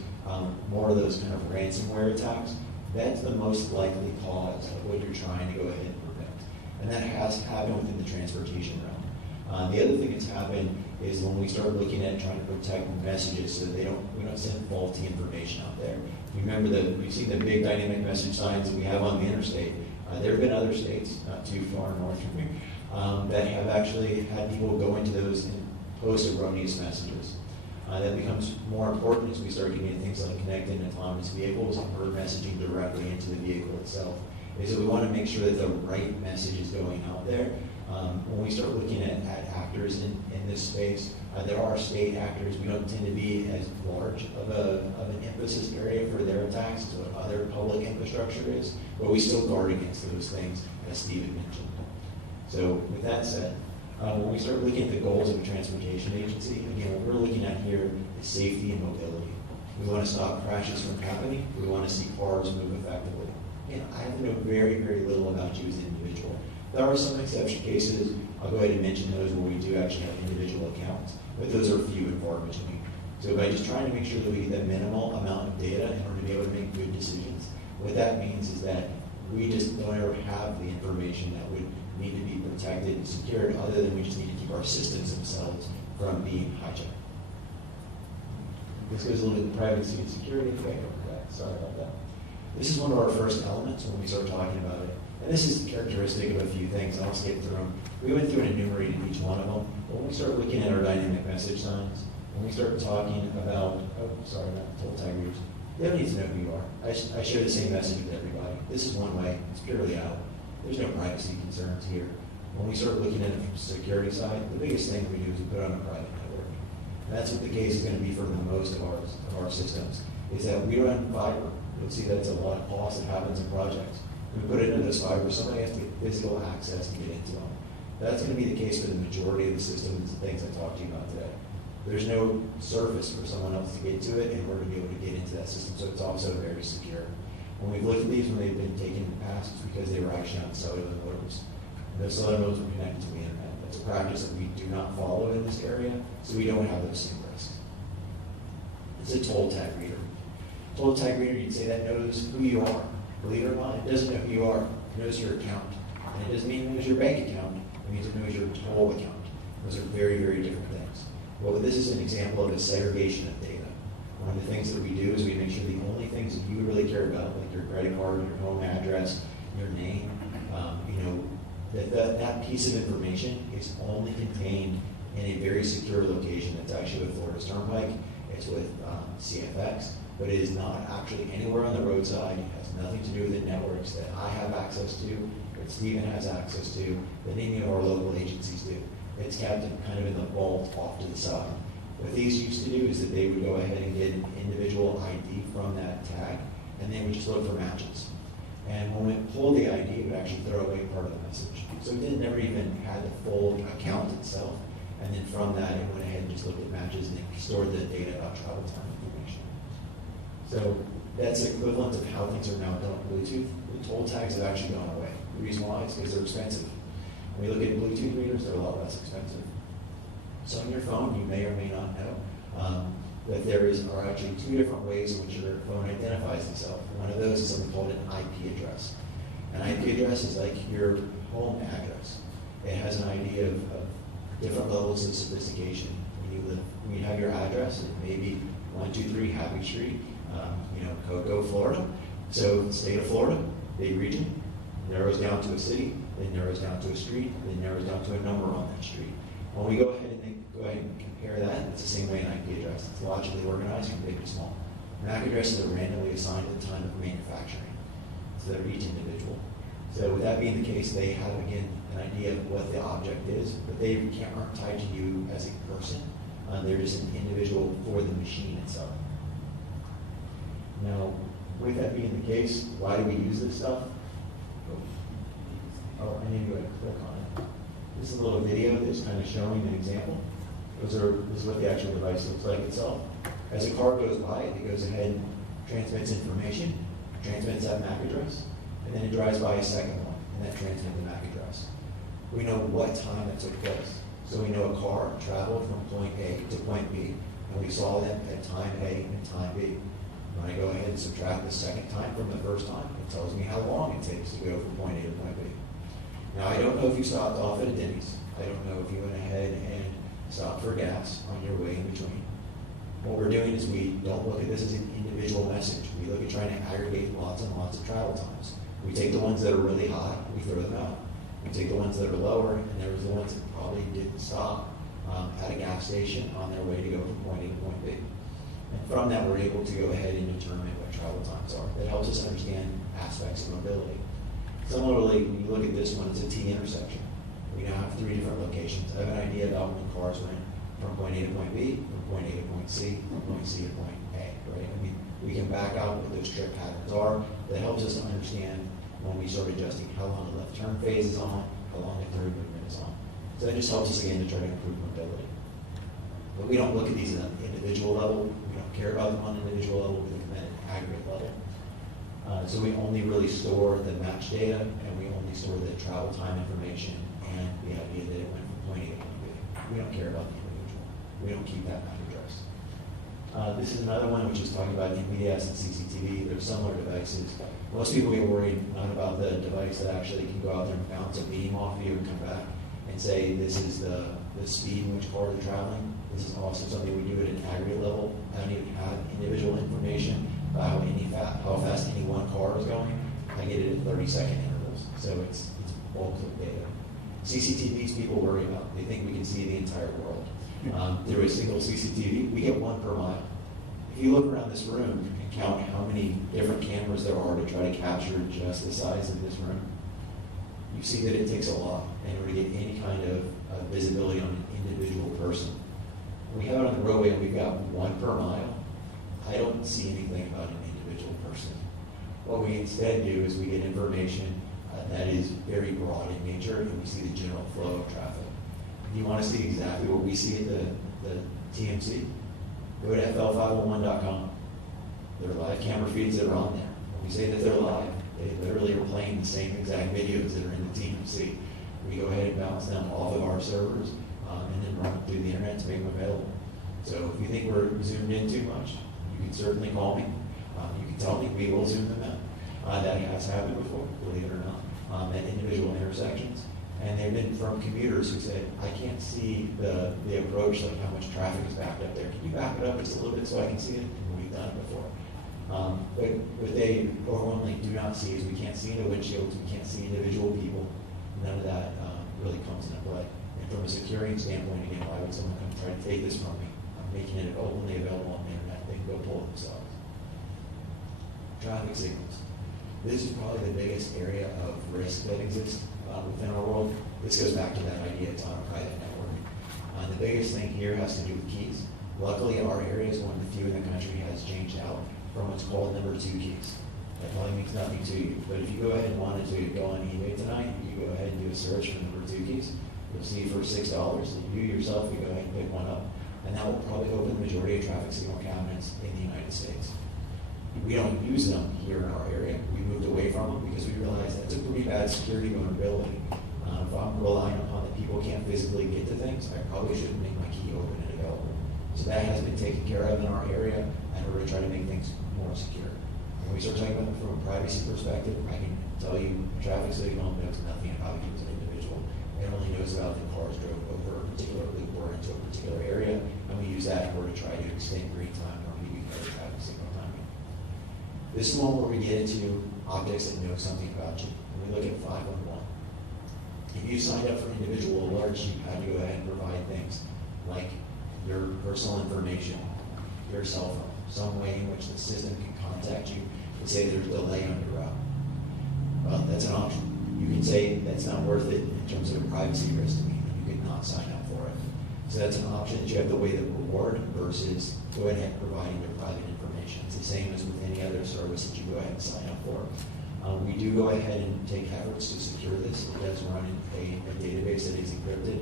more of those kind of ransomware attacks, that's the most likely cause of what you're trying to go ahead and prevent. And that has happened within the transportation realm. The other thing that's happened is when we start looking at trying to protect messages so that we don't send faulty information out there. You remember that we've seen the big dynamic message signs that we have on the interstate. There have been other states, not too far north from here, that have actually had people go into those and post erroneous messages. That becomes more important as we start getting into things like connected and autonomous vehicles and we're messaging directly into the vehicle itself. Is that we want to make sure that the right message is going out there. When we start looking at actors in this space, there are state actors. We don't tend to be as large of an emphasis area for their attacks as what other public infrastructure is, but we still guard against those things, as Stephen mentioned. So with that said, when we start looking at the goals of a transportation agency, again, what we're looking at here is safety and mobility. We want to stop crashes from happening. We want to see cars move effectively. Again, I have to know very, very little about you as an individual. There are some exception cases. I'll go ahead and mention those where we do actually have individual accounts, but those are few and far between. So by just trying to make sure that we get the minimal amount of data in order to be able to make good decisions, what that means is that we just don't ever have the information that would need to be protected and secured, other than we just need to keep our systems themselves from being hijacked. This goes a little bit to privacy and security. Okay, sorry about that. This is one of our first elements when we start talking about it. And this is characteristic of a few things. I'll skip through them. We went through and enumerated each one of them. But when we start looking at our dynamic message signs, when we start talking about, not total tag readers, they don't need to know who you are. I share the same message with everybody. This is one way. It's purely out. There's no privacy concerns here. When we start looking at it from the security side, the biggest thing we do is we put on a private network. And that's what the case is going to be for the most of our systems, is that we run fiber. You'll see that's a lot of cost that happens in projects. We put it into those fibers, somebody has to get physical access to get into them. That's going to be the case for the majority of the systems and things I talked to you about today. There's no surface for someone else to get to it in order to be able to get into that system, so it's also very secure. When we've looked at these, when they've been taken in the past, it's because they were actually on cellular modems. And those cellular modems were connected to the internet. That's a practice that we do not follow in this area, so we don't have those same risks. It's a toll tag reader. Toll tag reader, you'd say that knows who you are. Believe it or not, it doesn't know who you are. It knows your account. And it doesn't mean it knows your bank account. It means it knows your toll account. Those are very, very different things. Well, this is an example of a segregation of data. One of the things that we do is we make sure the only things that you really care about, like your credit card, your home address, your name, that piece of information is only contained in a very secure location. That's actually with Florida's Turnpike. It's with CFX, but it is not actually anywhere on the roadside. It has nothing to do with the networks that I have access to, that Stephen has access to, that any of our local agencies do. It's kept kind of in the vault off to the side. What these used to do is that they would go ahead and get an individual ID from that tag, and they would just look for matches. And when we pulled the ID, it would actually throw away part of the message. So it didn't never even have the full account itself. And then from that, it went ahead and just looked at matches and it stored the data about travel time information. So that's equivalent of how things are now done with Bluetooth. The toll tags have actually gone away. The reason why is because they're expensive. When we look at Bluetooth readers, they're a lot less expensive. So on your phone, you may or may not know that there are actually two different ways in which your phone identifies itself. One of those is something called an IP address. An IP address is like your home address. It has an idea of different levels of sophistication. When you have your address, it may be 123 Happy Street, Cocoa, Florida. So state of Florida, big region, narrows down to a city, then narrows down to a street, then narrows down to a number on that street. When we go ahead and compare that, it's the same way an IP address. It's logically organized from big to small. MAC addresses are randomly assigned at the time of manufacturing. So they're each individual. So with that being the case, they have, again, an idea of what the object is, but they aren't tied to you as a person. They're just an individual for the machine itself. Now, with that being the case, why do we use this stuff? Oh, I need to click on it. This is a little video that's kind of showing an example. This is what the actual device looks like itself. As a car goes by, it goes ahead and transmits information, transmits that MAC address, and then it drives by a second one, and that transmits the MAC address. We know what time that took place. So we know a car traveled from point A to point B, and we saw them at time A and time B. When I go ahead and subtract the second time from the first time, it tells me how long it takes to go from point A to point B. Now, I don't know if you stopped off at a Denny's. I don't know if you went ahead and stopped for gas on your way in between. What we're doing is we don't look at this as an individual message. We look at trying to aggregate lots and lots of travel times. We take the ones that are really high, we throw them out. We take the ones that are lower, and there's the ones that probably didn't stop at a gas station on their way to go from point A to point B. And from that, we're able to go ahead and determine what travel times are. That helps us understand aspects of mobility. Similarly, when you look at this one, it's a T intersection. We now have 3 different locations. I have an idea about when cars went from point A to point B, from point A to point C, from point C to point A, right? I mean, we can back out what those trip patterns are. That helps us to understand when we start adjusting how long the left turn phase is on, how long the third movement is on. So that just helps us again to try to improve mobility. But we don't look at these at an individual level. We don't care about them on an individual level. We look at them at an aggregate level. So we only really store the match data, and we only store the travel time information and the idea that it went from point A to point B. We don't care about the individual. We don't keep that MAC address. This is another one which is talking about MPS and CCTV. They're similar devices. Most people get worried not about the device that actually can go out there and bounce a beam off of you and come back and say this is the speed in which cars are traveling. This is also something we do at an aggregate level. I don't even have individual information about how fast any one car is going. I get it at 30-second intervals. So it's bulk of data. CCTVs people worry about. They think we can see the entire world. Through a single CCTV, we get 1 per mile. If you look around this room and count how many different cameras there are to try to capture just the size of this room, you see that it takes a lot in order to get any kind of visibility on an individual person. We have it on the roadway and we've got 1 per mile. I don't see anything about an individual person. What we instead do is we get information that is very broad in nature, and we see the general flow of traffic. If you want to see exactly what we see at the TMC, go to FL501.com. There are live camera feeds that are on there. When we say that they're live, they literally are playing the same exact videos that are in the TMC. We go ahead and bounce them off of our servers and then run them through the internet to make them available. So if you think we're zoomed in too much, you can certainly call me. You can tell me, we will zoom them out. That has happened before, believe it or not, at individual intersections. And they've been from commuters who said, I can't see the approach, like how much traffic is backed up there. Can you back it up just a little bit so I can see it? And we we've done it before. But what they overwhelmingly do not see is we can't see into windshields, we can't see individual people. None of that really comes into play. And from a security standpoint, again, why would someone come try to take this from me? I'm making it openly available on the internet. They can go pull it themselves. Traffic signals. This is probably the biggest area of risk that exists within our world. This goes back to that idea it's on a private network. The biggest thing here has to do with keys. Luckily, our area is one of the few in the country has changed out from what's called number 2 keys. That probably means nothing to you, but if you go ahead and wanted to go on eBay tonight, you can go ahead and do a search for number 2 keys. You'll see for $6 that you yourself can go ahead and pick one up, and that will probably open the majority of traffic signal cabinets in the United States. We don't use them here in our area. We moved away from them because we realized that's a pretty bad security vulnerability. If I'm relying upon that people can't physically get to things, I probably shouldn't make my key open and available. So that has been taken care of in our area, and we're going to try to make things more secure. When we start talking about it from a privacy perspective, I can tell you a traffic signal knows nothing about you as an individual. It only knows about the cars drove over a particular loop or into a particular area, and we use that in order to try to extend green time or maybe better traffic signal timing. This is one where we get into objects that know something about you. When we look at 511. If you signed up for individual alerts, you had to go ahead and provide things like your personal information, your cell phone, some way in which the system can contact you and say there's a delay on your route. Well, that's an option. You can say that's not worth it in terms of a privacy risk to me, and you could not sign up for it. So that's an option that you have to weigh the reward versus go ahead and providing your private information. It's the same as with any other service that you go ahead and sign up for. We do go ahead and take efforts to secure this. It does run in a database that is encrypted.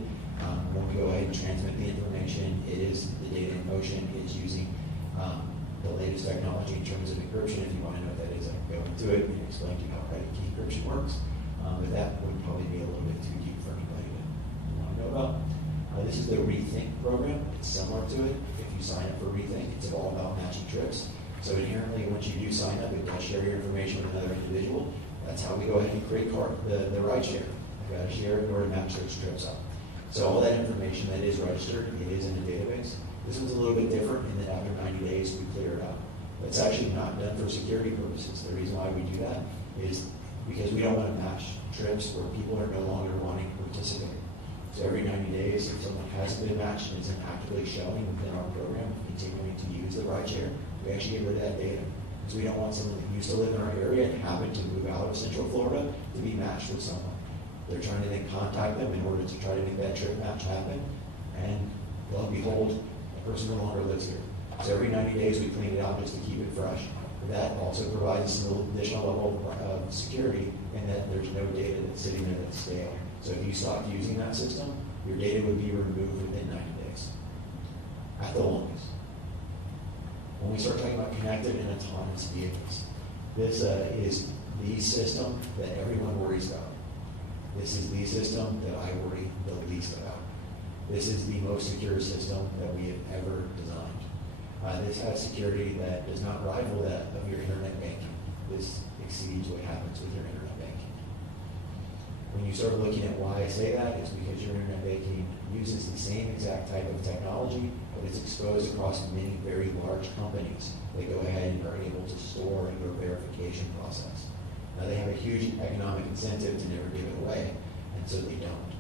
When we go ahead and transmit the information, it is the data in motion. It's using the latest technology in terms of encryption. If you want to know what that is, I can go into it and explain to you how private key encryption works. But that would probably be a little bit too deep for anybody to want to know about. This is the Rethink program. It's similar to it. If you sign up for Rethink, it's all about matching trips. So inherently, once you do sign up, it does share your information with another individual. That's how we go ahead and create the ride share. You've got to share it in order to match those trips up. So all that information that is registered, it is in the database. This one's a little bit different in that after 90 days, we clear it out. It's actually not done for security purposes. The reason why we do that is because we don't want to match trips where people are no longer wanting to participate. So every 90 days, if someone hasn't been matched and isn't actively showing within our program, continuing to use the ride share, we actually get rid of that data. Because we don't want someone that used to live in our area and happened to move out of Central Florida to be matched with someone. They're trying to then contact them in order to try to make that trip match happen. And lo and behold, the person no longer lives here. So every 90 days we clean it out just to keep it fresh. That also provides us a little additional level of security in that there's no data that's sitting there that's stale. So if you stopped using that system, your data would be removed within 90 days, at the longest. When we start talking about connected and autonomous vehicles, this is the system that everyone worries about. This is the system that I worry the least about. This is the most secure system that we have ever designed. This has security that does not rival that of your internet banking. This exceeds what happens with your internet banking. When you start looking at why I say that, it's because your internet banking uses the same exact type of technology, but it's exposed across many very large companies that go ahead and are able to store and do a verification process. Now they have a huge economic incentive to never give it away, and so they don't,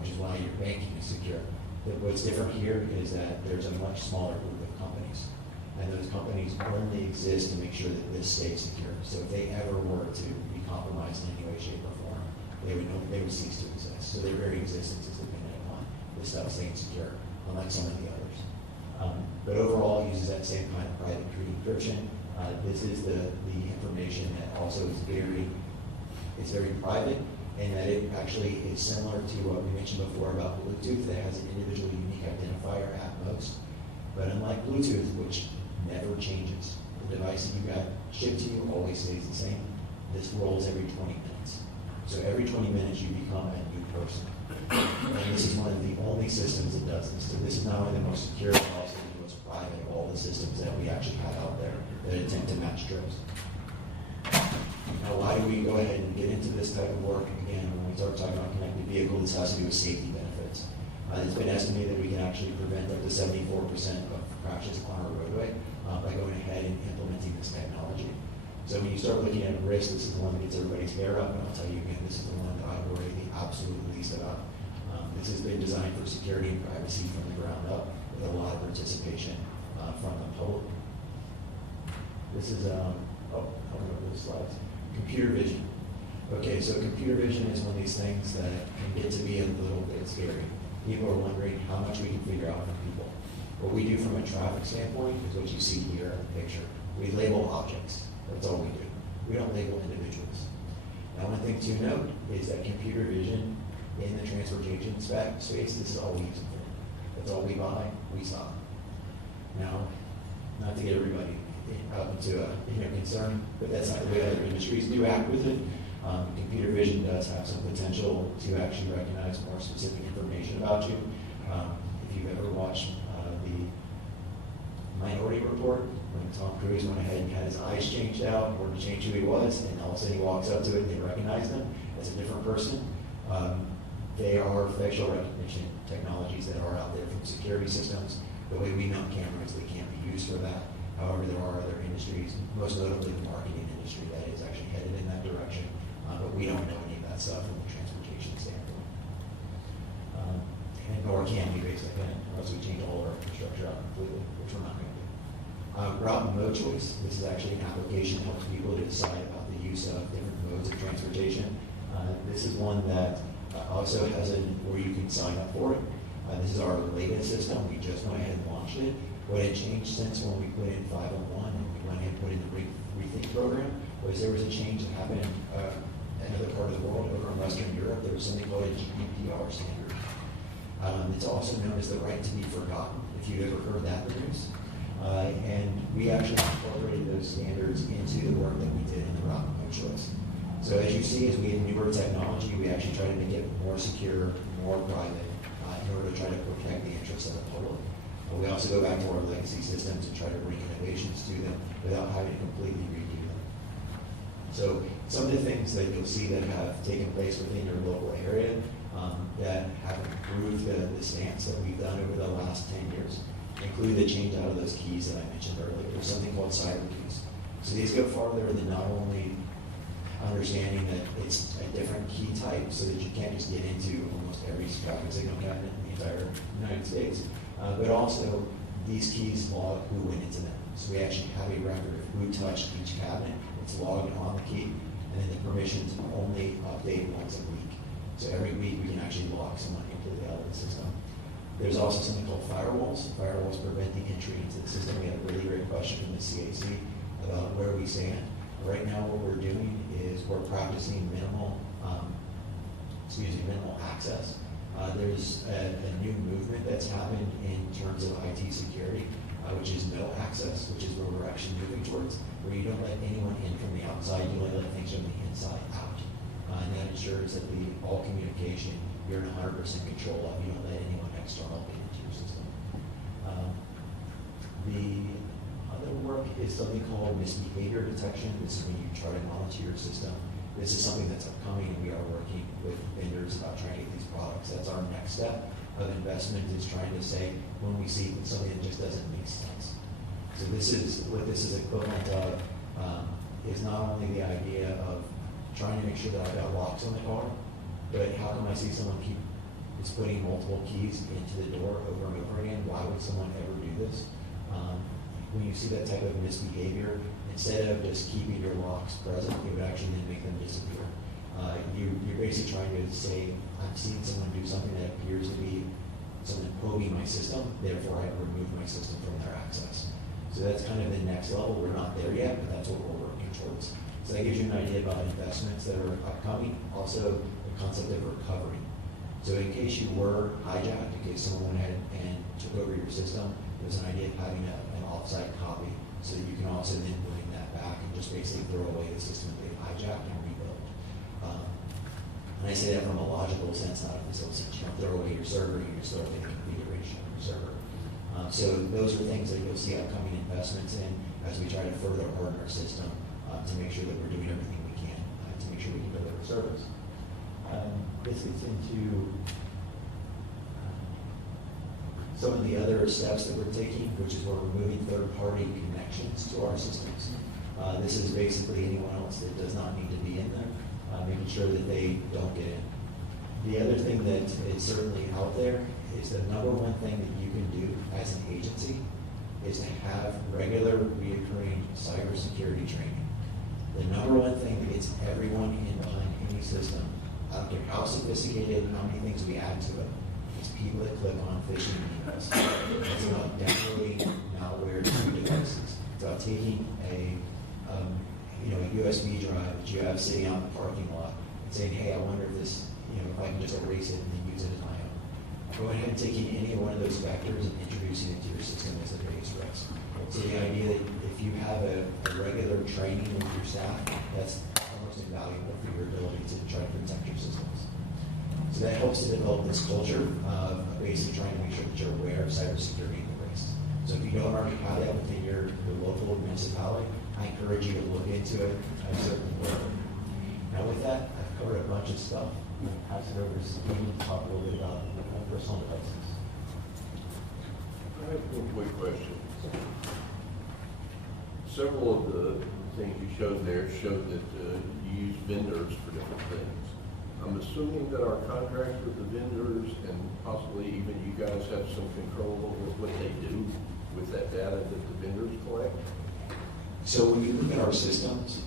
which is why your banking is secure. But what's different here is that there's a much smaller group of companies, and those companies only exist to make sure that this stays secure. So if they ever were to be compromised in any way, shape, or form, they would cease to exist. So their very existence is dependent upon this stuff staying secure, unlike some of the others. But overall, it uses that same kind of private key encryption. This is the information that also is very private, and that it actually is similar to what we mentioned before about Bluetooth that has an individual unique identifier at most. But unlike Bluetooth, which never changes, the device that you got shipped to you always stays the same. This rolls every 20 minutes. So every 20 minutes you become a new person. And this is one of the only systems that does this. So this is not only the most secure, but also the most private of all the systems that we actually have out there that attempt to match trips. Now, why do we go ahead and get into this type of work? Again, when we start talking about connected vehicles, this has to do with safety benefits. It's been estimated that we can actually prevent up to 74% of crashes on our roadway by going ahead and implementing this technology. So when you start looking at risk, this is the one that gets everybody's hair up, and I'll tell you again, this is the one that I worry the absolute least about. This has been designed for security and privacy from the ground up, with a lot of participation from the public. This is, I don't know the slides. Computer vision. Okay, so computer vision is one of these things that can get to be a little bit scary. People are wondering how much we can figure out from people. What we do from a traffic standpoint is what you see here in the picture. We label objects. That's all we do. We don't label individuals. Now, one thing to note is that computer vision in the transportation space, this is all we use it for. That's all we buy, we stop. Now, not to get everybody up into a concern, but that's not the way other industries do act with it. Computer vision does have some potential to actually recognize more specific information about you. If you've ever watched the Minority Report, when Tom Cruise went ahead and had his eyes changed out or to change who he was, and all of a sudden he walks up to it and they recognize him as a different person. They are facial recognition technologies that are out there from security systems. The way we mount cameras, they can't be used for that. However, there are other industries, most notably the marketing industry, that is actually headed in that direction. But we don't know any of that stuff from a transportation standpoint. And nor can we basically, unless we change all of our infrastructure out completely, which we're not going to do. Route and mode choice. This is actually an application that helps people to decide about the use of different modes of transportation. This is one that also has where you can sign up for it. This is our latest system. We just went ahead and launched it. What had changed since when we put in 501 and we went ahead and put in the Rethink program was there was a change that happened in another part of the world, over in Western Europe. There was something called a GDPR standard. It's also known as the right to be forgotten, if you've ever heard that in the news. And we actually incorporated those standards into the work that we did in the route and mode choice. So as you see, as we get newer technology, we actually try to make it more secure, more private, in order to try to protect the interests of the public. We also go back to our legacy systems and try to bring innovations to them without having to completely redo them. So some of the things that you'll see that have taken place within your local area that have improved the stance that we've done over the last 10 years include the change out of those keys that I mentioned earlier. There's something called cyber keys. So these go farther than not only understanding that it's a different key type so that you can't just get into almost every traffic signal cabinet in the entire United States, but also these keys log who went into them. So we actually have a record of who touched each cabinet. It's logged on the key, and then the permissions only update once a week. So every week we can actually log someone completely out of the system. There's also something called firewalls. Firewalls prevent the entry into the system. We had a really great question from the CAC about where we stand. Right now what we're doing is we're practicing minimal access. There's a new movement that's happened in terms of IT security, which is no access, which is where we're actually moving towards, where you don't let anyone in from the outside, you only let things from the inside out. And that ensures that all communication you're in 100% control of. You don't let anyone external get into your system. The other work is something called misbehavior detection. This is when you try to monitor your system. This is something that's upcoming, and we are working with vendors about trying to get these products. That's our next step of investment, is trying to say when we see something that just doesn't make sense. So this is what this is equivalent of, is not only the idea of trying to make sure that I've got locks on the car, but how come I see someone is putting multiple keys into the door over and over again? Why would someone ever do this? When you see that type of misbehavior, instead of just keeping your locks present, you would actually then make them disappear. You're basically trying to say, I'm seeing someone do something that appears to be someone probing my system, therefore I remove my system from their access. So that's kind of the next level. We're not there yet, but that's what we're working towards. So that gives you an idea about investments that are upcoming. Also, the concept of recovery. So in case you were hijacked, in case someone went ahead and took over your system, there's an idea of having an offsite copy, so that you can also then bring that back and just basically throw away the system that they've hijacked and rebuild. And I say that from a logical sense, not a physical sense. You don't throw away your server, you just throw away the configuration of your server. So those are things that you'll see upcoming investments in as we try to further harden our system to make sure that we're doing everything we can to make sure we can deliver service. This gets into some of the other steps that we're taking, which is where we're moving third-party connections connections to our systems. This is basically anyone else that does not need to be in there, making sure that they don't get in. The other thing that is certainly out there is the number one thing that you can do as an agency is to have regular, reoccurring cybersecurity training. The number one thing that gets everyone in behind any system, I don't care how sophisticated, how many things we add to it, is people that click on phishing emails. It's about downloading malware to devices. It's about taking a USB drive that you have sitting out in the parking lot and saying, hey, I wonder if this, if I can just erase it and then use it as my own. Go ahead and taking any one of those vectors and introducing it to your system as a biggest risk. So the idea that if you have a regular training with your staff, that's almost invaluable for your ability to try to protect your systems. So that helps to develop this culture of basically trying to make sure that you're aware of cybersecurity and the risks. So if you don't already have that within your local municipality, I encourage you to look into it. I certainly will. Now with that, I've covered a bunch of stuff. I'm going to pass it over to Steve to talk a little bit about personal devices. I have one quick question. Several of the things you showed there showed that you use vendors for different things. I'm assuming that our contracts with the vendors and possibly even you guys have some control over what they do with that data that the vendors collect? So when you look at our systems,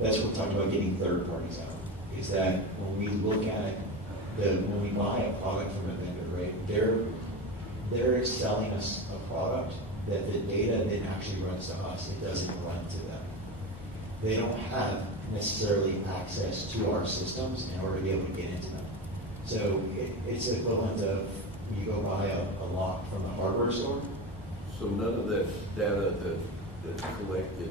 that's what we're talking about getting third parties out. Is that when we look at when we buy a product from a vendor, right? They're selling us a product that the data then actually runs to us. It doesn't run to them. They don't have necessarily access to our systems in order to be able to get into them. So it's equivalent of you go buy a lock from a hardware store. So none of that data that's collected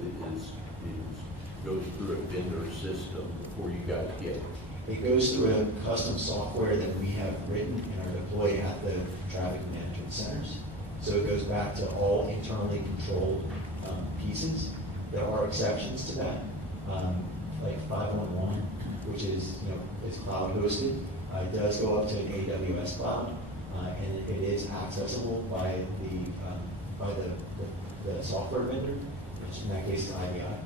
goes through a vendor system before you guys get it. It goes through a custom software that we have written and are deployed at the traffic management centers. So it goes back to all internally controlled pieces. There are exceptions to that, like 511, which is cloud hosted. It does go up to an AWS cloud, and it is accessible by the software vendor, which in that case is IBI.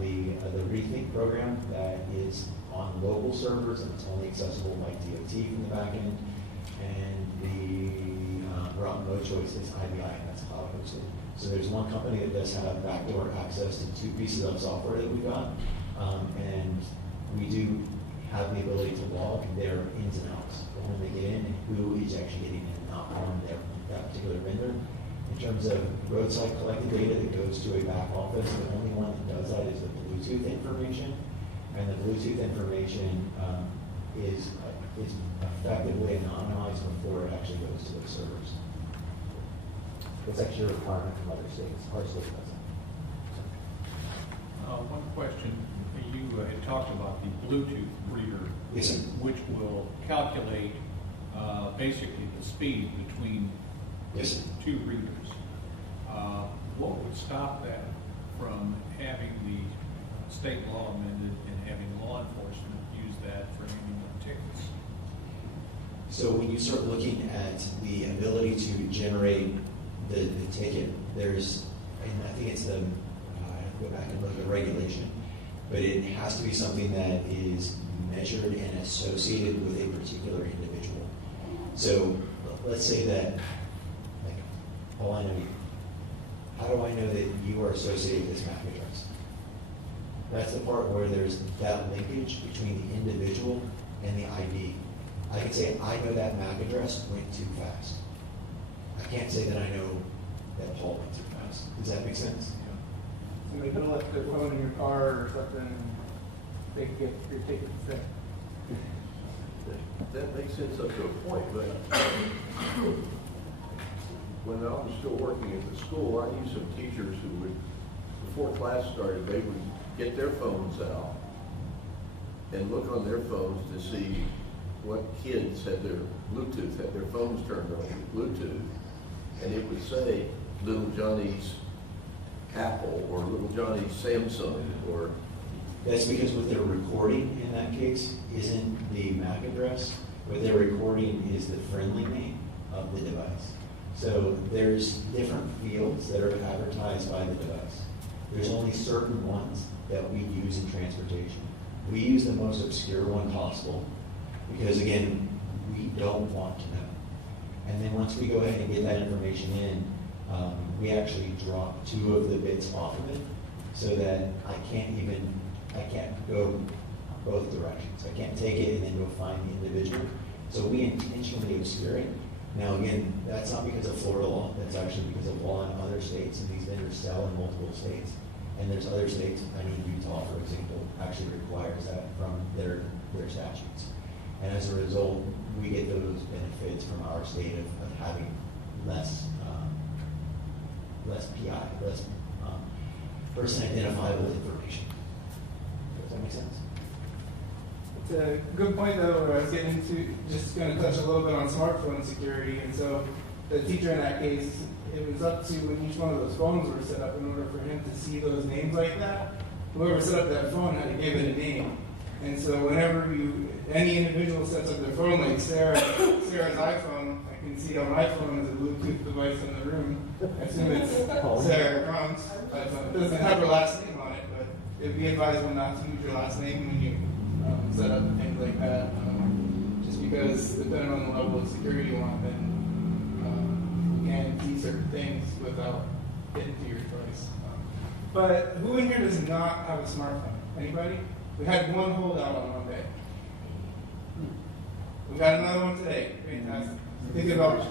The Rethink program that is on local servers and it's only accessible by DOT from the back end, and the route mode choice is IBI, and that's cloud hosted. So there's one company that does have backdoor access to two pieces of software that we've got, and we do have the ability to log their ins and outs, when they get in and who is actually getting in and out on that particular vendor. In terms of roadside collected data that goes to a back office, the only one that does that is the Bluetooth information, and the Bluetooth information is effectively anonymized before it actually goes to those servers. It's actually a requirement from other states. Our state doesn't. One question. You had talked about the Bluetooth reader, yes, which will calculate basically the speed between yes, two readers. What would stop that from having the state law amended and having law enforcement use that for handing out tickets? So when you start looking at the ability to generate the ticket, there's, and I think it's I have to go back and look at the regulation, but it has to be something that is measured and associated with a particular individual. So let's say that, all I know you. How do I know that you are associated with this MAC address? That's the part where there's that linkage between the individual and the ID. I can say, I know that MAC address went too fast. I can't say that I know that Paul went too fast. Does that make sense? So they could have left their phone in your car or something, they could get your ticket set. That makes sense up to a point, but when I was still working at the school, I knew some teachers who would, before class started, they would get their phones out and look on their phones to see what kids had their Bluetooth, had their phones turned on with Bluetooth, and it would say Little Johnny's Apple or Little Johnny's Samsung or... That's because what they're recording in that case isn't the MAC address. What they're recording is the friendly name of the device. So there's different fields that are advertised by the device. There's only certain ones that we use in transportation. We use the most obscure one possible because, again, we don't want to know. And then once we go ahead and get that information in, we actually drop 2 of the bits off of it so that I can't go both directions. I can't take it and then go find the individual. So we intentionally obscure it. Now again, that's not because of Florida law, that's actually because of law in other states, and these vendors sell in multiple states. And there's other states, I mean Utah, for example, actually requires that from their statutes. And as a result, we get those benefits from our state of having less PI, less person identifiable information. Does that make sense? It's a good point though, where I was getting to, just going to touch a little bit on smartphone security. And so the teacher in that case, it was up to when each one of those phones were set up in order for him to see those names like that. Whoever set up that phone had to give it a name. And so whenever any individual sets up their phone, like Sarah's iPhone, I can see on my phone as a Bluetooth device in the room. I assume it's Sarah Crumb's iPhone. It doesn't have her last name on it, but it'd be advisable not to use your last name when you set up things like that. Just because depending on the level of security you want, then you can see certain things without getting to your choice. But who in here does not have a smartphone? Anybody? We had one holdout on Monday. We got another one today. Fantastic. Think about it.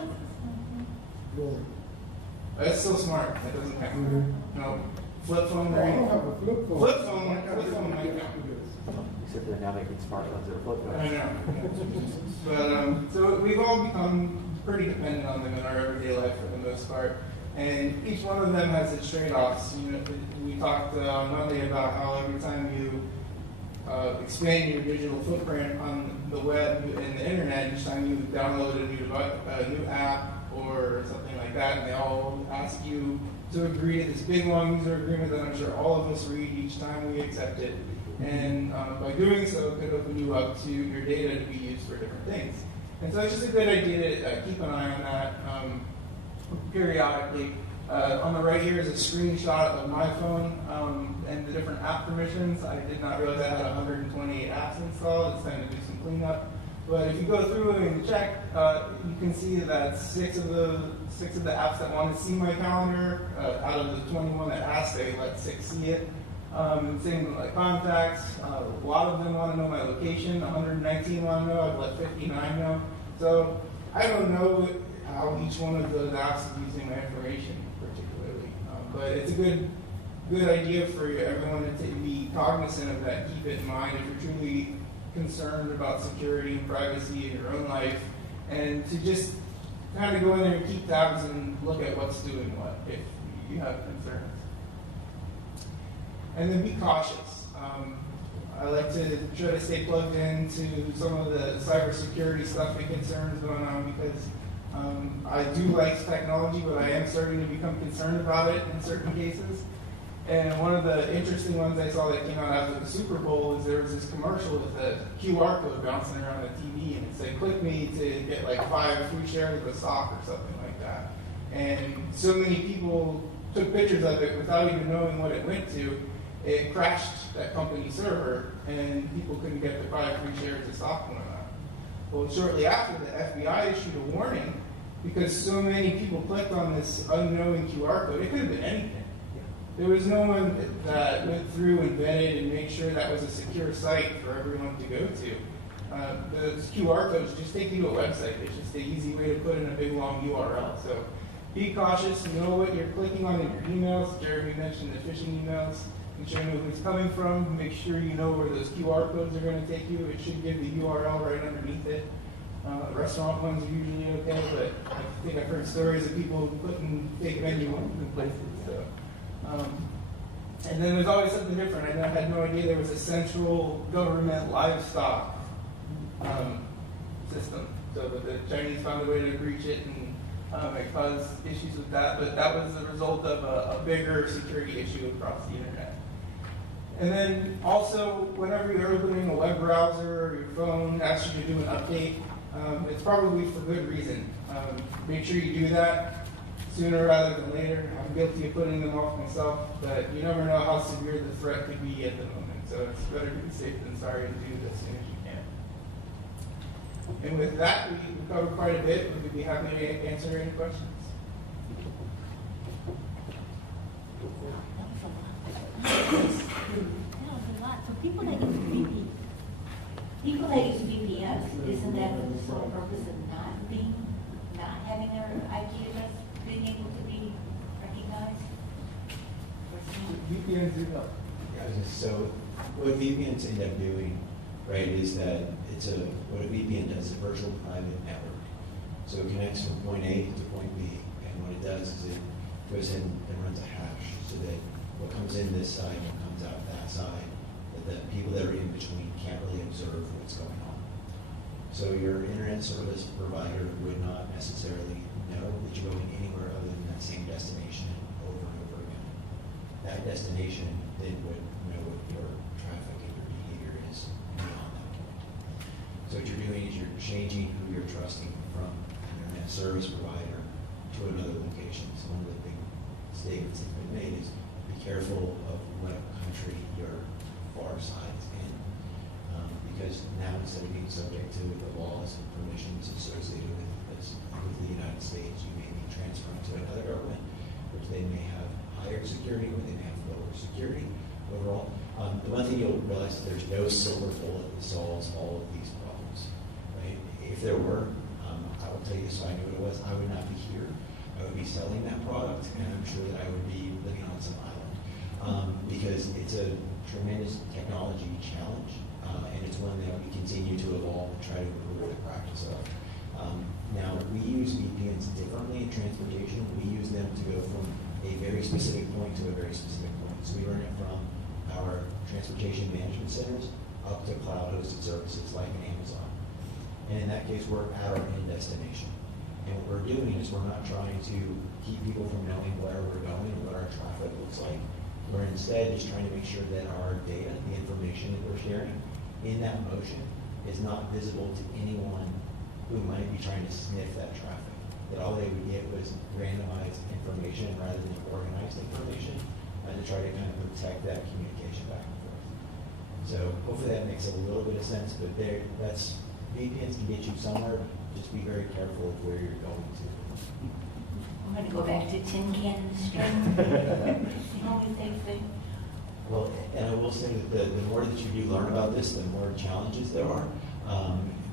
That's still smart. That doesn't count. No. Flip phone. There you go. Flip phone might count. Except they're now making smartphones that are flip phones. I know. But so we've all become pretty dependent on them in our everyday life for the most part. And each one of them has its trade-offs. You know, we talked on Monday about how every time you expand your digital footprint on the web and the internet, each time you download a new app or something like that, and they all ask you to agree to this big long user agreement that I'm sure all of us read each time we accept it. And by doing so, it could open you up to your data to be used for different things. And so it's just a good idea to keep an eye on that periodically. On the right here is a screenshot of my phone and the different app permissions. I did not realize I had 128 apps installed. It's time to do some cleanup. But if you go through and check, you can see that 6 of the apps that want to see my calendar, out of the 21 that asked, they let 6 see it. Same with my contacts. A lot of them want to know my location. 119 want to know. I've let 59 know. So I don't know how each one of those apps is using my information particularly, but it's a good idea for everyone to be cognizant of that. Keep it in mind if you're truly concerned about security and privacy in your own life, and to just kind of go in there and keep tabs and look at what's doing what if you have concerns. And then be cautious. I like to try to stay plugged into some of the cybersecurity stuff and concerns going on because I do like technology, but I am starting to become concerned about it in certain cases. And one of the interesting ones I saw that came out after the Super Bowl is there was this commercial with a QR code bouncing around the TV, and it said, click me to get like 5 free shares of a stock or something like that. And so many people took pictures of it without even knowing what it went to. It crashed that company server, and people couldn't get the 5 free shares of stock going on. Well, shortly after, the FBI issued a warning because so many people clicked on this unknowing QR code. It could have been anything. There was no one that went through and vetted and made sure that was a secure site for everyone to go to. Those QR codes just take you to a website. It's just an easy way to put in a big long URL. So be cautious. Know what you're clicking on in your emails. Jeremy mentioned the phishing emails. Make sure you know who it's coming from. Make sure you know where those QR codes are going to take you. It should give the URL right underneath it. Restaurant ones are usually okay, but I think I've heard stories of people putting fake menu in places. So. And then there's always something different. I had no idea there was a central government livestock system. So the Chinese found a way to breach it, and it caused issues with that. But that was the result of a bigger security issue across the internet. And then also, whenever you're opening a web browser or your phone asks you to do an update, It's probably for good reason. Make sure you do that sooner rather than later. I'm guilty of putting them off myself, but you never know how severe the threat could be at the moment. So it's better to be safe than sorry and do it as soon as you can. And with that, we covered quite a bit. We'd be happy to answer any questions. That was a lot. So people that use VPN, isn't that for the sole purpose of not having their IP address being able to be recognized? VPNs do help. So what VPNs end up doing, right, is that what a VPN does is a virtual private network. So it connects from point A to point B, and what it does is it goes in and runs a hash so that what comes in this side and what comes out that side, that the people that are in between can't really observe what's going on. So your internet service provider would not necessarily know that you're going anywhere other than that same destination over and over again. That destination then would know what your traffic and your behavior is beyond that point. So what you're doing is you're changing who you're trusting from an internet service provider to another location. So one of the big statements that's been made is be careful of what country your far side is in. Because now instead of being subject to the laws and permissions associated with the United States, you may be transferred to another government, which they may have higher security or they may have lower security overall. The one thing you'll realize is there's no silver bullet that solves all of these problems. Right? If there were, I will tell you this so I knew what it was, I would not be here. I would be selling that product, and I'm sure that I would be living on some island. Because it's a tremendous technology challenge. And it's one that we continue to evolve and try to improve the practice of. Now, we use VPNs differently in transportation. We use them to go from a very specific point to a very specific point. So we run it from our transportation management centers up to cloud-hosted services like an Amazon. And in that case, we're at our end destination. And what we're doing is we're not trying to keep people from knowing where we're going and what our traffic looks like. We're instead just trying to make sure that our data, the information that we're sharing, in that motion is not visible to anyone who might be trying to sniff that traffic. That all they would get was randomized information rather than organized information, to try to kind of protect that communication back and forth. So hopefully that makes a little bit of sense, but VPNs can get you somewhere. Just be very careful of where you're going to. I'm going to go back to tin can string. The only safe thing. Well, and I will say that the more that you do learn about this, the more challenges there are.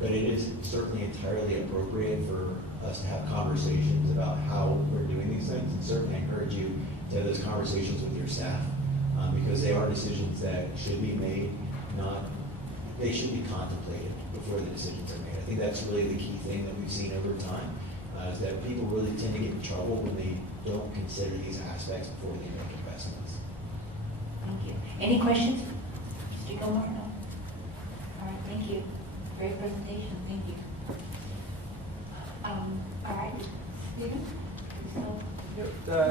But it is certainly entirely appropriate for us to have conversations about how we're doing these things. And certainly I encourage you to have those conversations with your staff because they are decisions that should be made, they should be contemplated before the decisions are made. I think that's really the key thing that we've seen over time is that people really tend to get in trouble when they don't consider these aspects before they make investments. Thank you. Any questions? Mr. Gilmore? No? All right, thank you. Great presentation, thank you. All right, Stephen?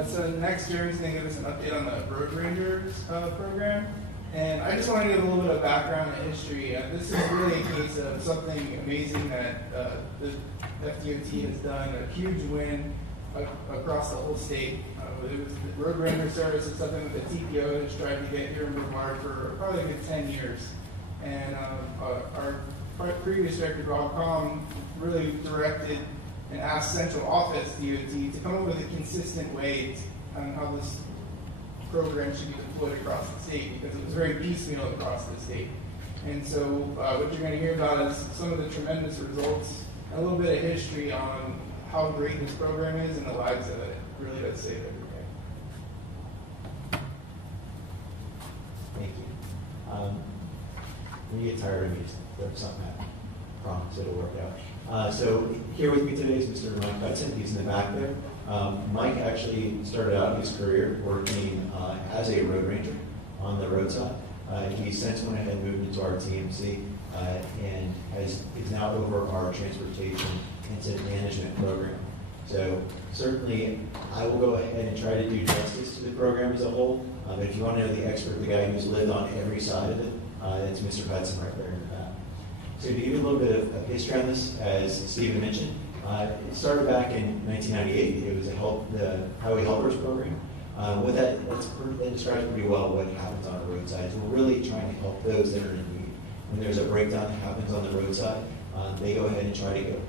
So next, Jerry's going to give us an update on the Road Rangers program. And I just want to give a little bit of background and history. This is really a case of something amazing that the FDOT has done, a huge win across the whole state. It was the Road Ranger service is something that the TPO has tried to get here in Brevard for probably a good 10 years. And our previous director, Rob Com, really directed and asked central office DOT to come up with a consistent way on how this program should be deployed across the state because it was very piecemeal across the state. And so what you're going to hear about is some of the tremendous results, a little bit of history on how great this program is and the lives that it really does save every day. Thank you. When you get tired of me, just throw something at me. I promise it'll work out. So here with me today is Mr. Mike Hudson. He's in the back there. Mike actually started out his career working as a road ranger on the roadside. He since went ahead and moved into our TMC and is now over our transportation incident management program. So certainly I will go ahead and try to do justice to the program as a whole. But if you want to know the expert, the guy who's lived on every side of it, it's Mr. Hudson right there in the back. So to give you a little bit of history on this, as Stephen mentioned. It started back in 1998. It was the Highway Helpers Program. That describes pretty well what happens on a roadside. So we're really trying to help those that are in need. When there's a breakdown that happens on the roadside, they go ahead and try to get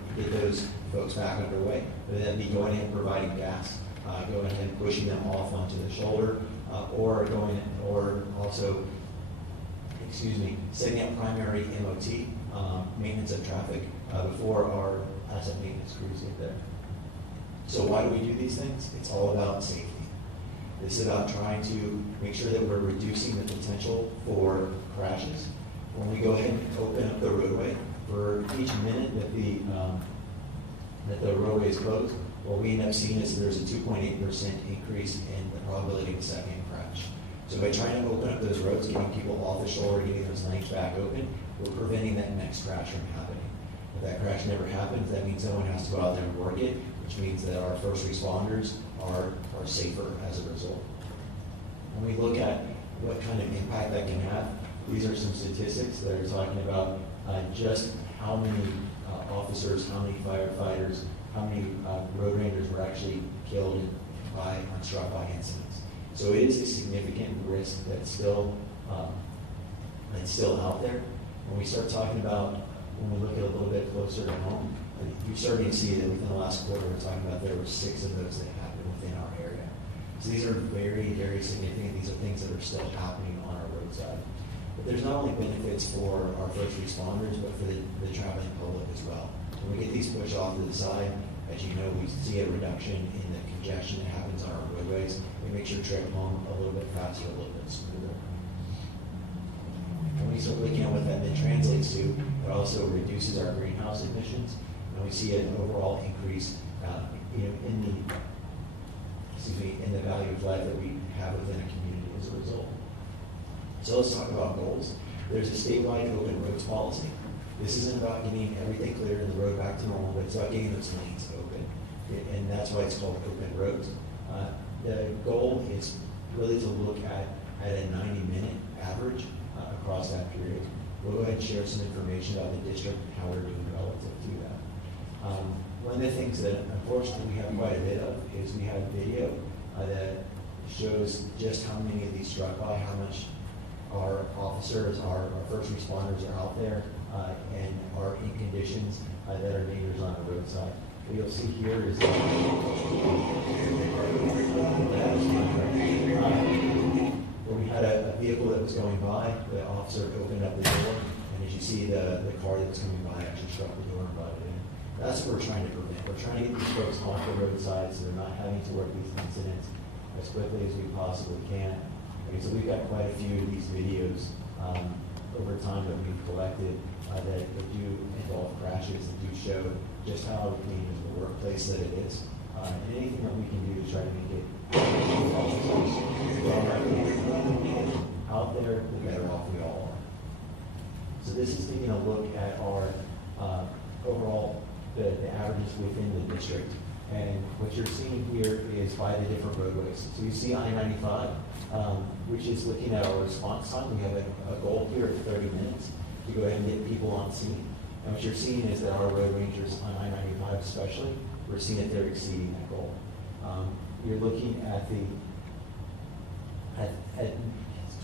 those folks back underway. Whether that be going ahead and providing gas, going ahead and pushing them off onto the shoulder, or setting up primary MOT, maintenance of traffic, before our asset maintenance crews get there. So why do we do these things? It's all about safety. This is about trying to make sure that we're reducing the potential for crashes. When we go ahead and open up the roadway, for each minute that the roadway is closed, what we end up seeing is there's a 2.8% increase in the probability of a second crash. So by trying to open up those roads, getting people off the shoulder, getting those lanes back open, we're preventing that next crash from happening. If that crash never happens, that means someone has to go out there and work it, which means that our first responders are safer as a result. When we look at what kind of impact that can have, these are some statistics that are talking about just how many officers, how many firefighters, how many road rangers were actually killed struck by incidents. So it is a significant risk that's still out there. When we start talking about, when we look at a little bit closer to home, you're starting to see that within the last quarter, we're talking about there were 6 of those that happened within our area. So these are very, very significant. These are things that are still happening on our roadside. But there's not only benefits for our first responders, but for the traveling public as well. When we get these pushed off to the side, as you know, we see a reduction in the congestion that happens on our roadways. It makes your trip home a little bit faster, a little bit smoother. When we start looking at what that then translates to, it also reduces our greenhouse emissions, and we see an overall increase in the value of life that we have within a community as a result. So let's talk about goals. There's a statewide open roads policy. This isn't about getting everything clear and the road back to normal, but it's about getting those lanes open. And that's why it's called open roads. The goal is really to look at a 90-minute average across that period. We'll go ahead and share some information about the district and how we're doing relative to that. One of the things that unfortunately we have quite a bit of is we have video that shows just how many of these struck by, how much our officers, our first responders are out there and are in conditions that are dangerous on the roadside. What you'll see here is where we had a vehicle that was going by, the officer opened up the door, and as you see, the car that was coming by actually struck the door and brought it in. That's what we're trying to prevent. We're trying to get these folks off the roadside so they're not having to work these incidents as quickly as we possibly can. Okay, so we've got quite a few of these videos over time that we've collected that do involve crashes and do show just how dangerous the workplace that it is. And anything that we can do to try to make it out there, the better off we all are. So this is taking a look at our overall, the averages within the district. And what you're seeing here is by the different roadways. So you see I-95, which is looking at our response time. We have a goal here of 30 minutes to go ahead and get people on scene. And what you're seeing is that our road rangers on I-95 especially, we're seeing that they're exceeding that goal. You're looking at the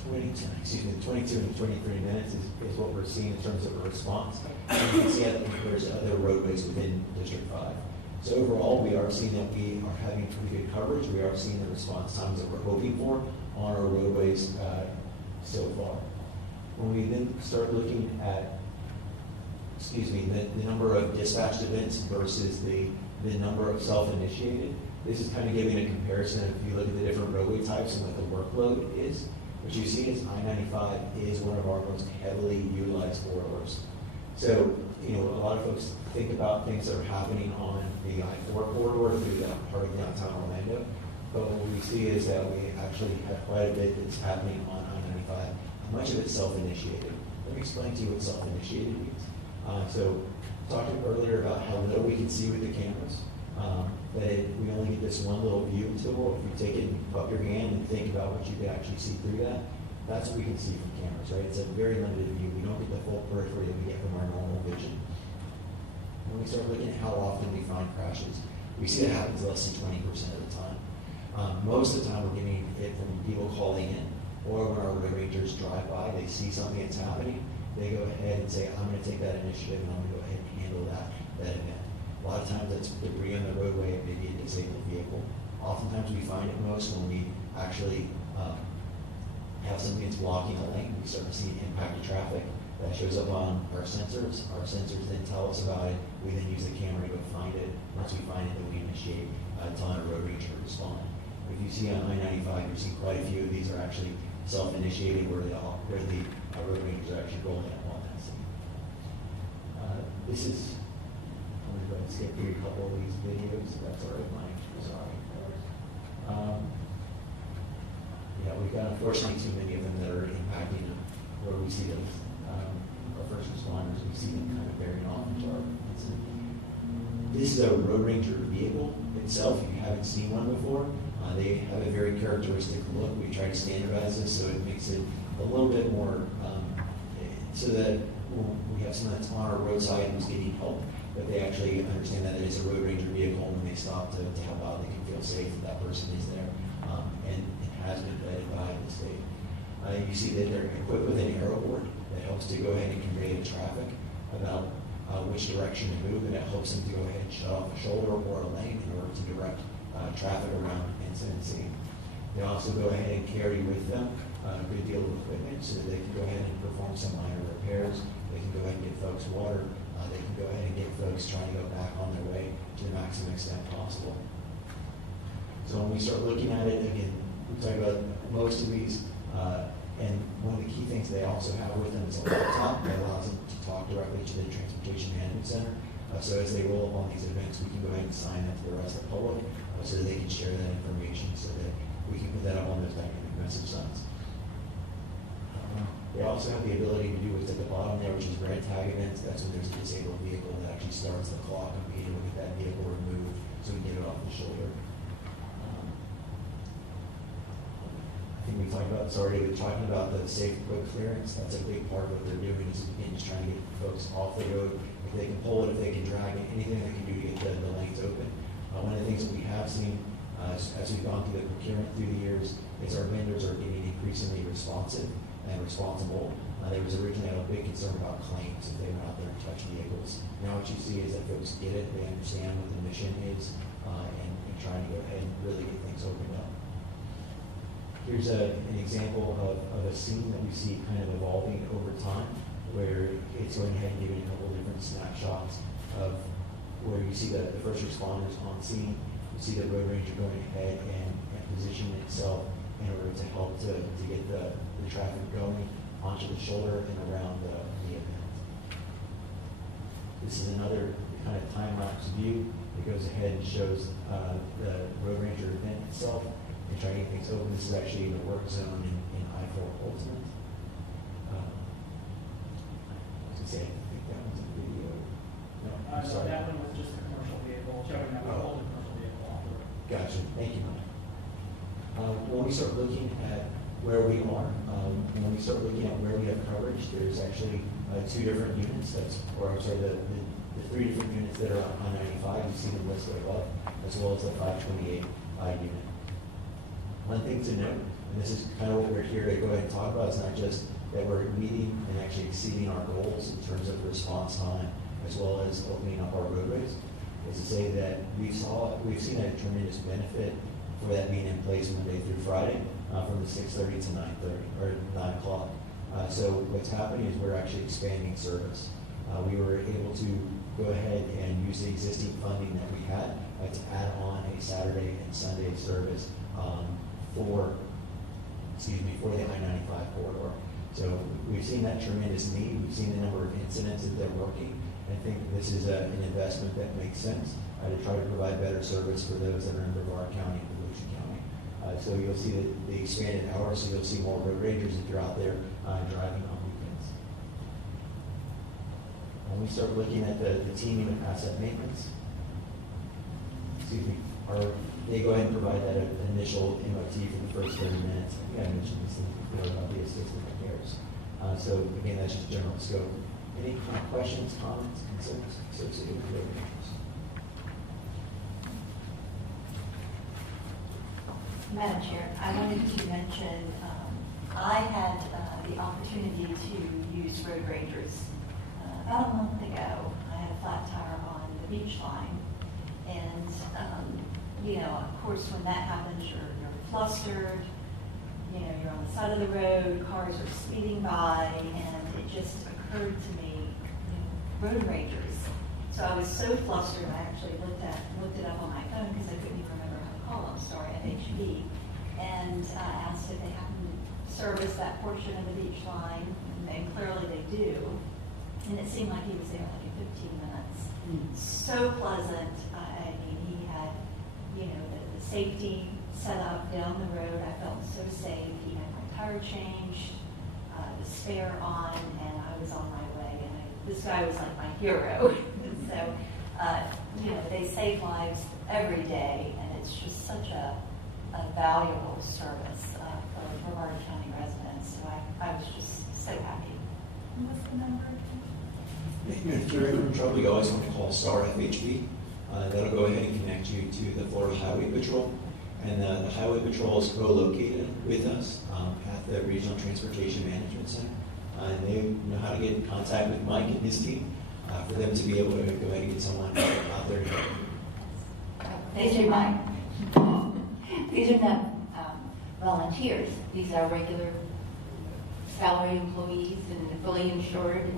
22 and 23 minutes is what we're seeing in terms of a response. And you can see that compares to other roadways within District 5. So overall, we are seeing that we are having pretty good coverage. We are seeing the response times that we're hoping for on our roadways so far. When we then start looking at, the number of dispatched events versus the number of self-initiated, this is kind of giving a comparison. If you look at the different roadway types and what the workload is, what you see is I-95 is one of our most heavily utilized corridors. So, a lot of folks think about things that are happening on the I-4 corridor through that part of downtown Orlando. But what we see is that we actually have quite a bit that's happening on I-95. Much of it's self-initiated. Let me explain to you what self-initiated means. So, talking earlier about how little we can see with the cameras, we only get this one little view tool. If you take it and pop your hand and think about what you can actually see through that, that's what we can see from cameras, right? It's a very limited view. We don't get the full periphery that we get from our normal vision. when we start looking at how often we find crashes, we see that happens less than 20% of the time. Most of the time, we're getting it from people calling in, or when our road rangers drive by, they see something that's happening, they go ahead and say, I'm going to take that initiative and I'm going to go ahead and handle that event. A lot of times that's debris on the roadway, maybe a disabled vehicle. Oftentimes we find it most when we actually have something that's blocking a lane. We start to see impacted traffic that shows up on our sensors. Our sensors then tell us about it. We then use the camera to go find it. Once we find it, then we initiate telling our road ranger to respond. If you see on I-95, you see quite a few of these are actually self-initiated where the road rangers are actually rolling up on that scene. This is, I'm going to go and skip through a couple of these videos. That's all right, Mike. Sorry. Yeah, we've got unfortunately too many of them that are impacting where we see those our first responders. We see them kind of bearing off into our incident. This is a road ranger vehicle itself. If you haven't seen one before, they have a very characteristic look. We try to standardize this so it makes it a little bit more, so that we have someone that's on our roadside who's getting help, but they actually understand that it is a road ranger vehicle. When they stop to help out, they can feel safe that that person is there, and it has been vetted by the state. You see that they're equipped with an arrow board that helps to go ahead and convey to traffic about which direction to move, and it helps them to go ahead and shut off a shoulder or a lane in order to direct traffic around an incident scene. They also go ahead and carry with them a good deal of equipment so that they can go ahead and perform some minor repairs. They can go ahead and get folks water. They can go ahead and get folks trying to go back on their way to the maximum extent possible. So when we start looking at it, again, we talk about most of these, and one of the key things they also have with them is a laptop that allows them to talk directly to the Transportation Management Center. So as they roll up on these events, we can go ahead and sign that to the rest of the public so that they can share that information so that we can put that up on those dynamic message signs. They also have the ability to do what's at the bottom there, which is red tag events. That's when there's a disabled vehicle that actually starts the clock and we need to get that vehicle removed so we can get it off the shoulder. I think we talked about this already. We're talking about the safe quick clearance. That's a big part of what they're doing is again just trying to get folks off the road. If they can pull it, if they can drag it, anything they can do to get the lanes open. One of the things that we have seen as we've gone through the procurement through the years is our vendors are getting increasingly responsive and responsible. There was originally a big concern about claims if they went out there and touched vehicles. Now what you see is that folks get it, they understand what the mission is, and trying to go ahead and really get things opened up. Here's an example of a scene that we see kind of evolving over time, where it's going ahead and giving a couple of different snapshots of where you see the first responders on scene. You see the road ranger going ahead and positioning itself in order to help to get the traffic going onto the shoulder and around the event. This is another kind of time-lapse view. It goes ahead and shows the road ranger event itself and trying to get things open. This is actually in the work zone in I-4 Ultimate. I think that one's a video. No, I'm sorry. That one was just a commercial vehicle, showing that we pulled a commercial vehicle off the road. Gotcha. Thank you, Mike. When we start looking at where we are, when we start looking at where we have coverage, there's actually two different units. The three different units that are on 95. You see them listed above, as well as the 528 unit. One thing to note, and this is kind of what we're here to go ahead and talk about, it's not just that we're meeting and actually exceeding our goals in terms of response time, as well as opening up our roadways, is to say that we've seen a tremendous benefit for that being in place Monday through Friday, from the 6:30 to 9:30 or 9 o'clock. So what's happening is we're actually expanding service. We were able to go ahead and use the existing funding that we had to add on a Saturday and Sunday service for the I-95 corridor. So we've seen that tremendous need. We've seen the number of incidents that they're working. I think this is an investment that makes sense to try to provide better service for those that are in Brevard County and Volusia County. So you'll see the expanded hours, so you'll see more road rangers if you're out there driving on weekends. When we start looking at the teaming of asset maintenance, they go ahead and provide that initial MOT for the first 30 minutes. I think I mentioned this thing before about the assistant repairs. So again, that's just general scope. Any kind of questions, comments, concerns associated with road rangers? Madam Chair, I wanted to mention, I had the opportunity to use road rangers about a month ago. I had a flat tire on the beach line. And, you know, of course, when that happens, you're flustered. You know, you're on the side of the road, cars are speeding by, and it just occurred to me, you know, road rangers. So I was so flustered, I actually looked it up on my phone because I couldn't even remember how to call them, sorry, FHB. And I asked if they happen to service that portion of the beach line, and clearly they do. And it seemed like he was there like in 15 minutes. So pleasant. I mean, he had, you know, the safety set up down the road. I felt so safe. He had my tire changed, the spare on, and I was on my way. And this guy was like my hero. So, you know, they save lives every day, and it's just such a valuable service for Brevard County residents. So I was just so happy. What's the number? If you're ever in trouble, you always want to call STAR FHB. That'll go ahead and connect you to the Florida Highway Patrol. And the Highway Patrol is co-located with us at the Regional Transportation Management Center. And they know how to get in contact with Mike and his team for them to be able to go ahead and get someone out there to help. These are not volunteers. These are regular salary employees and fully insured.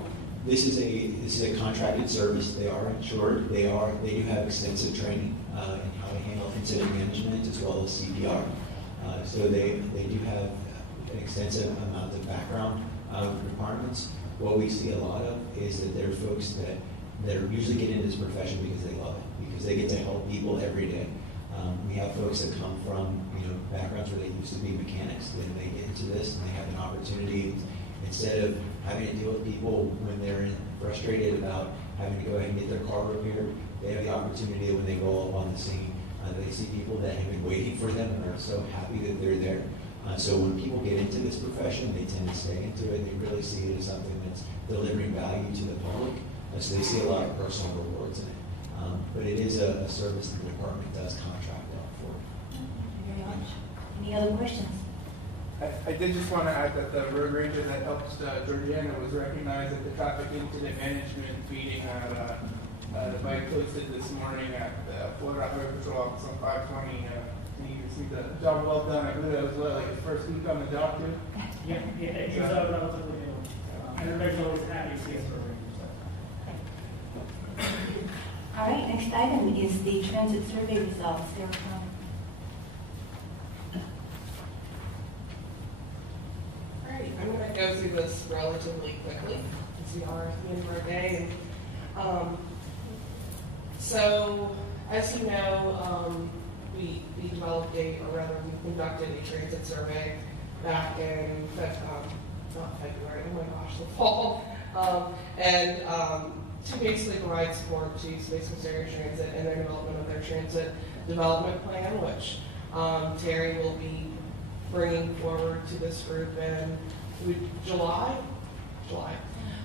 This is a contracted service. They are insured. They do have extensive training in how to handle incident management as well as CPR. So they do have an extensive amount of background requirements. What we see a lot of is that there are folks that usually get into this profession because they love it, because they get to help people every day. We have folks that come from backgrounds where they used to be mechanics, then they get into this and they have an opportunity. Instead of having to deal with people when they're frustrated about having to go ahead and get their car repaired, they have the opportunity when they roll up on the scene, they see people that have been waiting for them and are so happy that they're there. So when people get into this profession, they tend to stay into it. They really see it as something that's delivering value to the public. So they see a lot of personal rewards in it. But it is a service the department does contract out for. Thank you very much. Any other questions? I did just want to add that the road ranger that helped Georgiana was recognized at the traffic incident management meeting at the bike posted this morning at the Florida Highway Patrol office on 520. And you can see the job well done. I believe that was like his first week on the job too. Yeah, he's relatively new. And everybody's always happy to see us for rangers. All right, next item is the transit survey results. They're from I'm going to go through this relatively quickly because we are at the end of our day. So, as you know, we developed we conducted a transit survey back in not February, oh my gosh, the fall, and to basically provide support to Space Coast Area Transit and their development of their transit development plan, which Terry will be bringing forward to this group in July,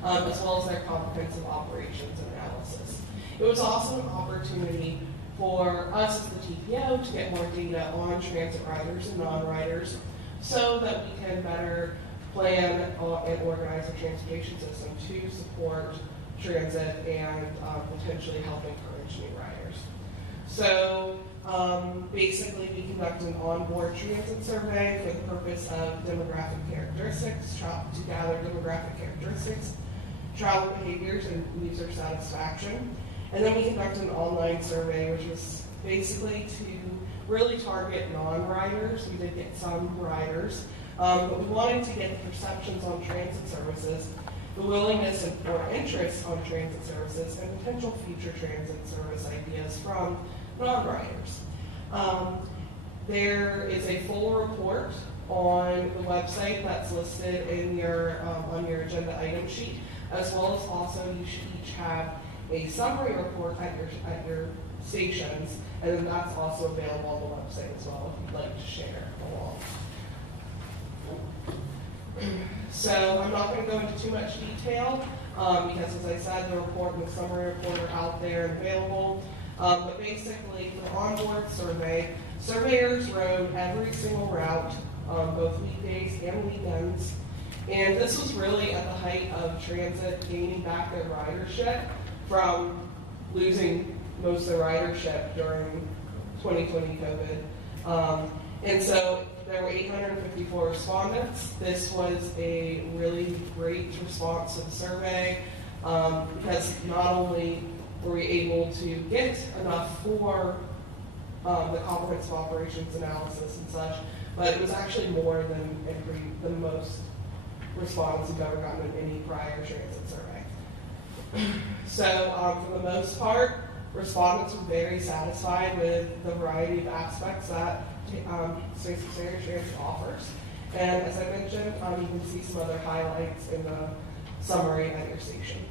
as well as their comprehensive operations and analysis. It was also an opportunity for us as the TPO to get more data on transit riders and non-riders so that we can better plan and organize our transportation system to support transit and potentially help encourage new riders. So basically, we conduct an onboard transit survey for the purpose of demographic characteristics, to gather demographic characteristics, travel behaviors, and user satisfaction. And then we conduct an online survey, which is basically to really target non-riders. We did get some riders, but we wanted to get the perceptions on transit services, the willingness or interest on transit services, and potential future transit service ideas from non-riders. There is a full report on the website that's listed in your on your agenda item sheet, as well as also you should each have a summary report at your stations, and then that's also available on the website as well if you'd like to share along. So I'm not going to go into too much detail, because as I said, the report and the summary report are out there and available. But basically, for the onboard survey, surveyors rode every single route, both weekdays and weekends. And this was really at the height of transit gaining back their ridership from losing most of their ridership during 2020 COVID. And so there were 854 respondents. This was a really great response to the survey because not only were we able to get enough for the comprehensive operations analysis and such, but it was actually more than most respondents have ever gotten in any prior transit survey. So for the most part, respondents were very satisfied with the variety of aspects that Statewide Transit offers. And as I mentioned, you can see some other highlights in the summary at your station.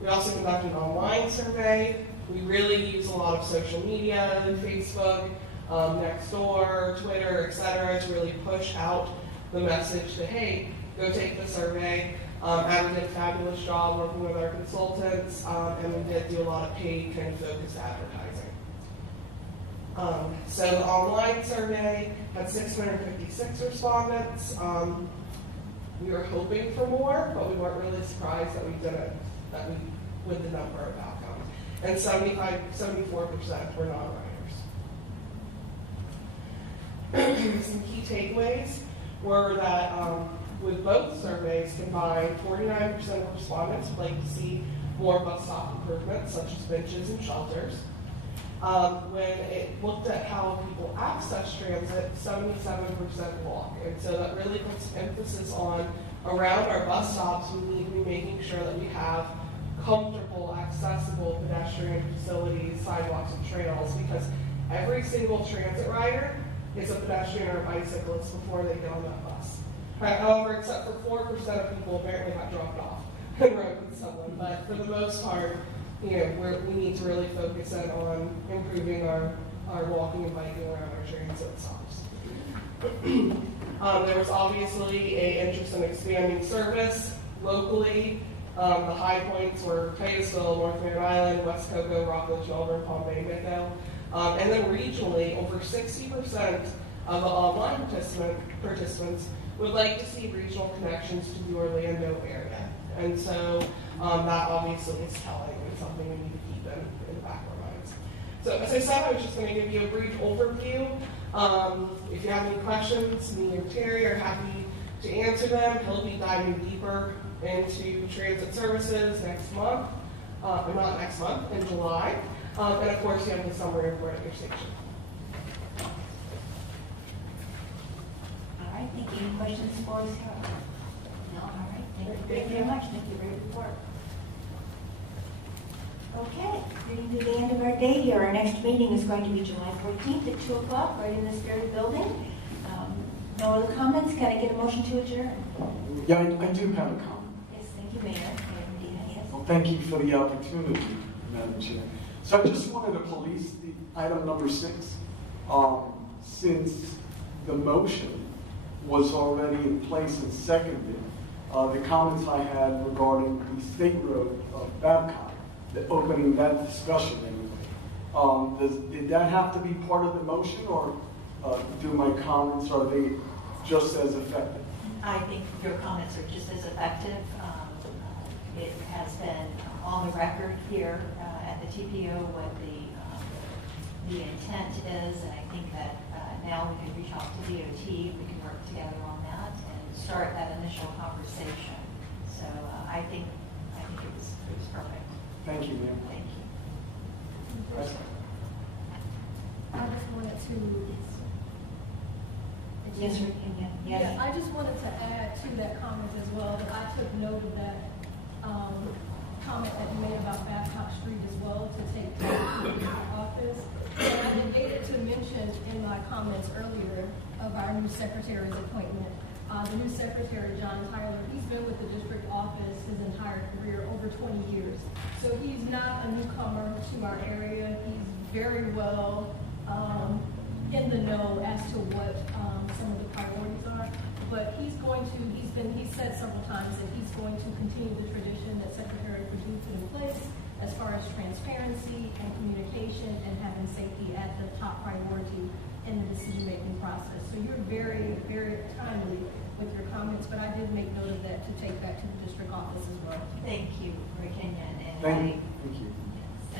We also conducted an online survey. We really use a lot of social media, Facebook, Nextdoor, Twitter, etc., to really push out the message that, hey, go take the survey. Adam did a fabulous job working with our consultants, and we did do a lot of paid kind of focused advertising. So the online survey had 656 respondents. We were hoping for more, but we weren't really surprised that we didn't, with the number of outcomes. And 74% were non-riders. Some key takeaways were that with both surveys combined, 49% of respondents would like to see more bus stop improvements, such as benches and shelters. When it looked at how people access transit, 77% walk. And so that really puts emphasis on, around our bus stops, we need to be making sure that we have comfortable, accessible pedestrian facilities, sidewalks, and trails, because every single transit rider is a pedestrian or a bicyclist before they get on that bus. However, except for 4% of people apparently got dropped off and rode with someone. But for the most part, we need to really focus in on improving our walking and biking around our transit stops. There was obviously an interest in expanding service locally. The high points were Titusville, North Merritt Island, West Cocoa, Rockledge, Melbourne, Palm Bay, Midvale. And then regionally, over 60% of the online participants would like to see regional connections to the Orlando area. And so that obviously is telling and something we need to keep in the back of our minds. So as I said, I was just going to give you a brief overview. If you have any questions, me and Terry are happy to answer them. He'll be diving deeper into transit services next month, not next month, in July. And of course, you have the summary report at your station. All right, thank you. Any questions for us here? No, all right. Thank you very much. Thank you for your report. Okay, getting to the end of our day here. Our next meeting is going to be July 14th at 2 o'clock, right in this very building. No other comments? Can I get a motion to adjourn? Yeah, I do have a comment. Yes, thank you, Mayor. Yes. Well, thank you for the opportunity, Madam Chair. So I just wanted to police the item number 6. Since the motion was already in place and seconded, the comments I had regarding the state road of Babcock, the opening that discussion anyway. Did that have to be part of the motion, or do my comments, are they just as effective? I think your comments are just as effective. It has been on the record here at the TPO what the intent is, and I think that now we can reach out to DOT, we can work together on that and start that initial conversation. So I think it was perfect. Thank you, ma'am. Thank you. I just wanted to. Yes, Virginia. Yes. Yeah, I just wanted to add to that comment as well, that I took note of that comment that you made about Babcock Street as well, to take to the office. And I negated to mention in my comments earlier of our new secretary's appointment. The new secretary, John Tyler, he's been with the district office his entire career, over 20 years. So he's not a newcomer to our area. He's very well in the know as to what some of the priorities are. But he's said several times that he's going to continue the tradition that Secretary Perdue put in place as far as transparency and communication and having safety at the top priority in the decision-making process. So you're very, very timely with your comments, but I did make note of that to take back to the district office as well. Thank you, Kenyon. And Thank you.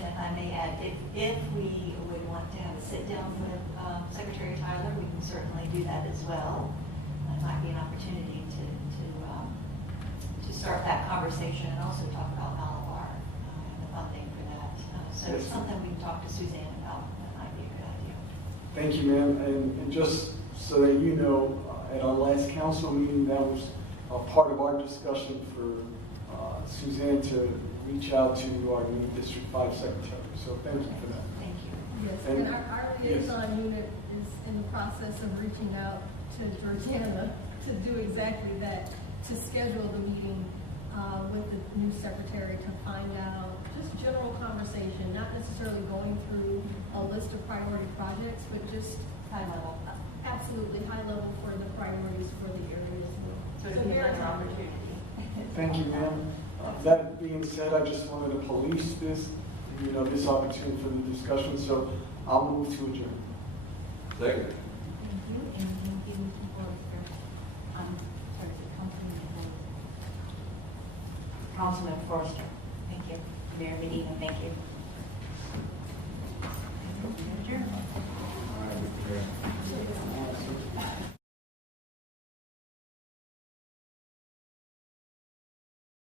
And if I may add, if we would want to have a sit-down with Secretary Tyler, we can certainly do that as well. It might be an opportunity to start that conversation and also talk about Malabar and the funding for that. So it's something we can talk to Suzanne about. That might be a good idea. Thank you, ma'am. And just so that you know, at our last council meeting, that was a part of our discussion for Suzanne to reach out to our new District 5 Secretary. So thank you for that. Thank you. Yes, and our liaison unit is in the process of reaching out to Georgiana to do exactly that, to schedule the meeting with the new secretary to find out just general conversation, not necessarily going through a list of priority projects, but just high level. Absolutely high level for the priorities for the area as well. So it'll be another opportunity. Thank you, ma'am. That being said, I just wanted to police this, this opportunity for the discussion, so I'll move to adjourn. Second. Thank you, and thank you for, Councilman Forster. Thank you. Mayor Medina, thank you.